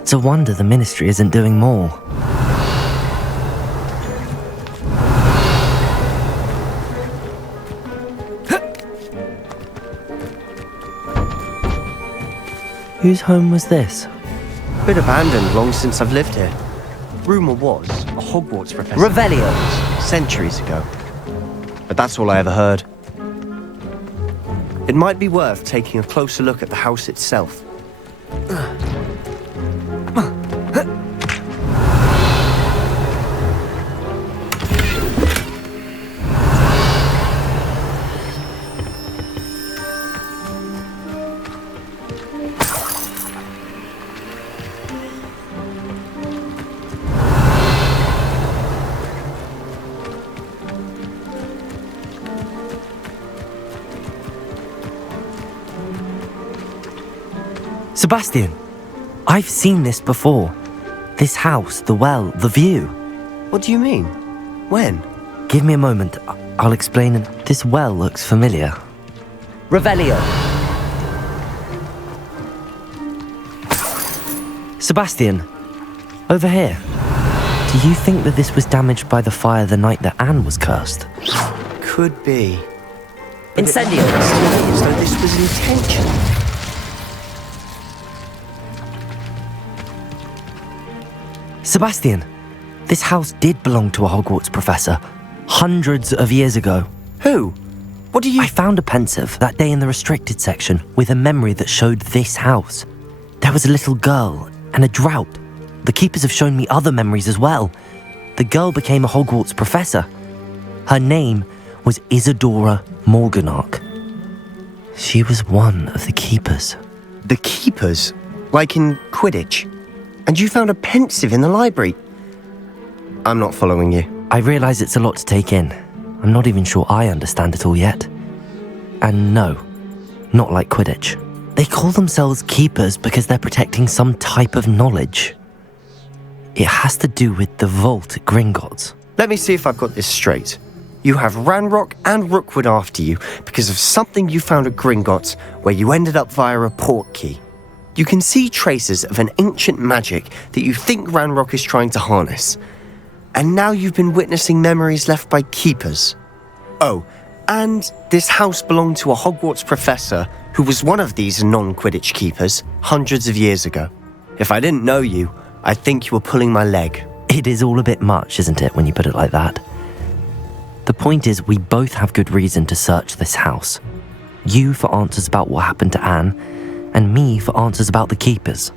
It's a wonder the Ministry isn't doing more. Whose home was this? Bit abandoned long since I've lived here. Rumour was a Hogwarts professor. Revelio. Centuries ago. But that's all I ever heard. It might be worth taking a closer look at the house itself. Sebastian, I've seen this before. This house, the well, the view. What do you mean? When? Give me a moment. I'll explain. This well looks familiar. Revelio. Sebastian, over here. Do you think that this was damaged by the fire the night that Anne was cursed? Could be. Incendio. As though this was intentional. Sebastian, this house did belong to a Hogwarts professor, hundreds of years ago. Who? What do you... I found a pensive that day in the restricted section with a memory that showed this house. There was a little girl and a drought. The keepers have shown me other memories as well. The girl became a Hogwarts professor. Her name was Isadora Morganach. She was one of the keepers. The keepers? Like in Quidditch? And you found a pensive in the library? I'm not following you. I realise it's a lot to take in. I'm not even sure I understand it all yet. And no, not like Quidditch. They call themselves keepers because they're protecting some type of knowledge. It has to do with the vault at Gringotts. Let me see if I've got this straight. You have Ranrock and Rookwood after you because of something you found at Gringotts where you ended up via a portkey. You can see traces of an ancient magic that you think Ranrock is trying to harness. And now you've been witnessing memories left by keepers. Oh, and this house belonged to a Hogwarts professor who was one of these non-Quidditch keepers hundreds of years ago. If I didn't know you, I'd think you were pulling my leg. It is all a bit much, isn't it, when you put it like that? The point is, we both have good reason to search this house. You for answers about what happened to Anne, and me for answers about the keepers.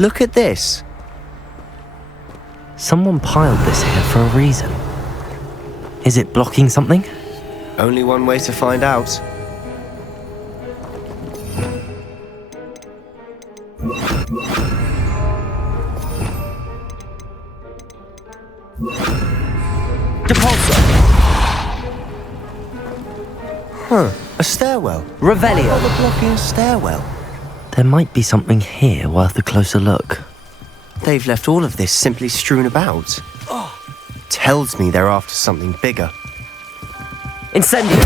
Look at this. Someone piled this here for a reason. Is it blocking something? Only one way to find out. Huh, a stairwell. Revelio. Another blocking a stairwell. There might be something here worth a closer look. They've left all of this simply strewn about. Tells me they're after something bigger. Incendio.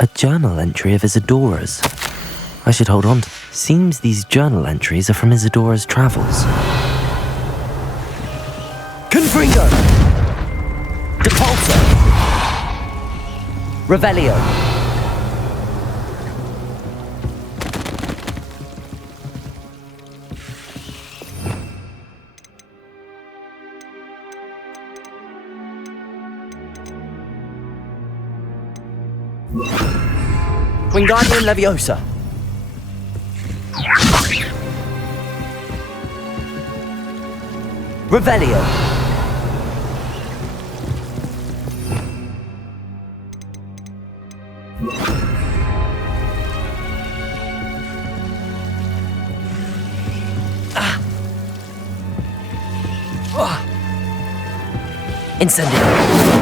A journal entry of Isadora's. I should hold on. Seems these journal entries are from Isadora's travels. Confringo. Depulso. Revelio. Wingardium Leviosa. Revelio. Incendio.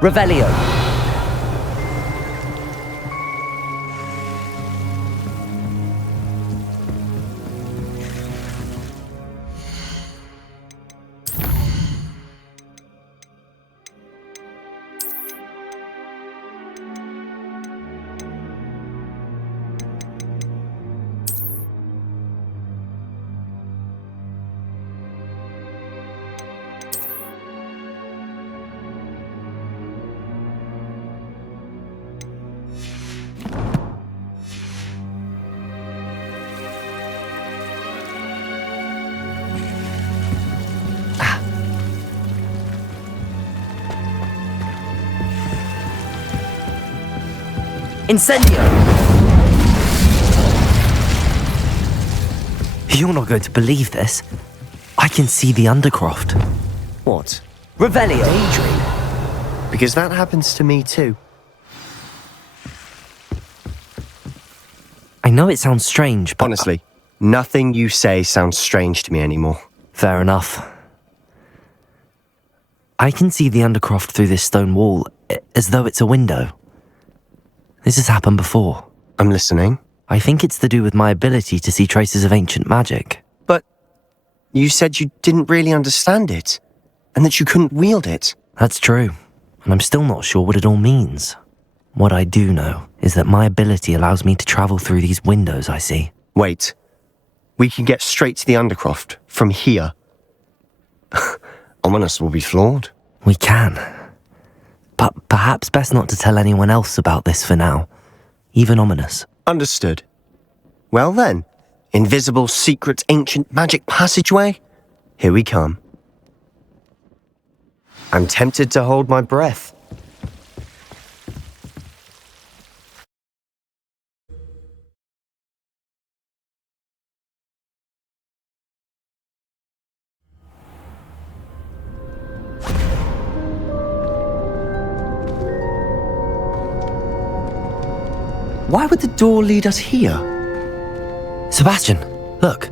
Revelio. Incendio! You're not going to believe this. I can see the Undercroft. What? Revelio. Daydream? Because that happens to me too. I know it sounds strange, but... Honestly, nothing you say sounds strange to me anymore. Fair enough. I can see the Undercroft through this stone wall, as though it's a window. This has happened before. I'm listening. I think it's to do with my ability to see traces of ancient magic. But you said you didn't really understand it, and that you couldn't wield it. That's true, and I'm still not sure what it all means. What I do know is that my ability allows me to travel through these windows I see. Wait, We can get straight to the Undercroft from here. Ominous will be flawed. We can. But perhaps best not to tell anyone else about this for now. Even Ominous. Understood. Well then, invisible, secret, ancient magic passageway? Here we come. I'm tempted to hold my breath. Why would the door lead us here? Sebastian, look.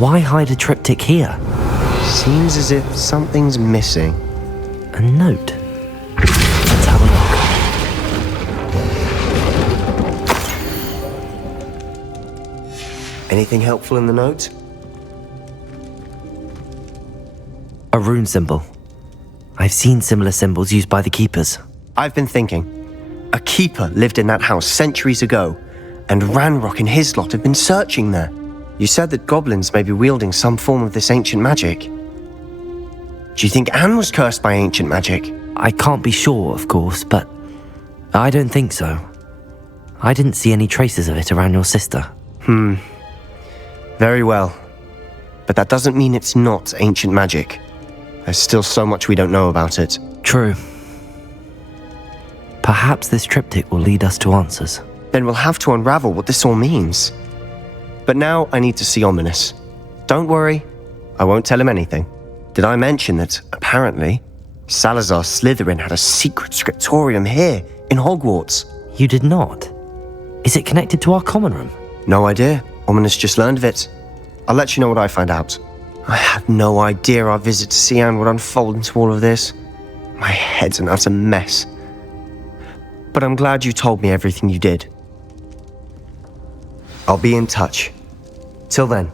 Why hide a triptych here? Seems as if something's missing. A note. Let's have a look. Anything helpful in the note? A rune symbol. I've seen similar symbols used by the keepers. I've been thinking. A keeper lived in that house centuries ago, and Ranrock and his lot have been searching there. You said that goblins may be wielding some form of this ancient magic. Do you think Anne was cursed by ancient magic? I can't be sure, of course, but I don't think so. I didn't see any traces of it around your sister. Very well. But that doesn't mean it's not ancient magic. There's still so much we don't know about it. True. Perhaps this triptych will lead us to answers. Then we'll have to unravel what this all means. But now I need to see Ominous. Don't worry, I won't tell him anything. Did I mention that, apparently, Salazar Slytherin had a secret scriptorium here, in Hogwarts? You did not? Is it connected to our common room? No idea. Ominous just learned of it. I'll let you know what I find out. I had no idea our visit to see Anne would unfold into all of this. My head's an utter mess. But I'm glad you told me everything you did. I'll be in touch. Till then.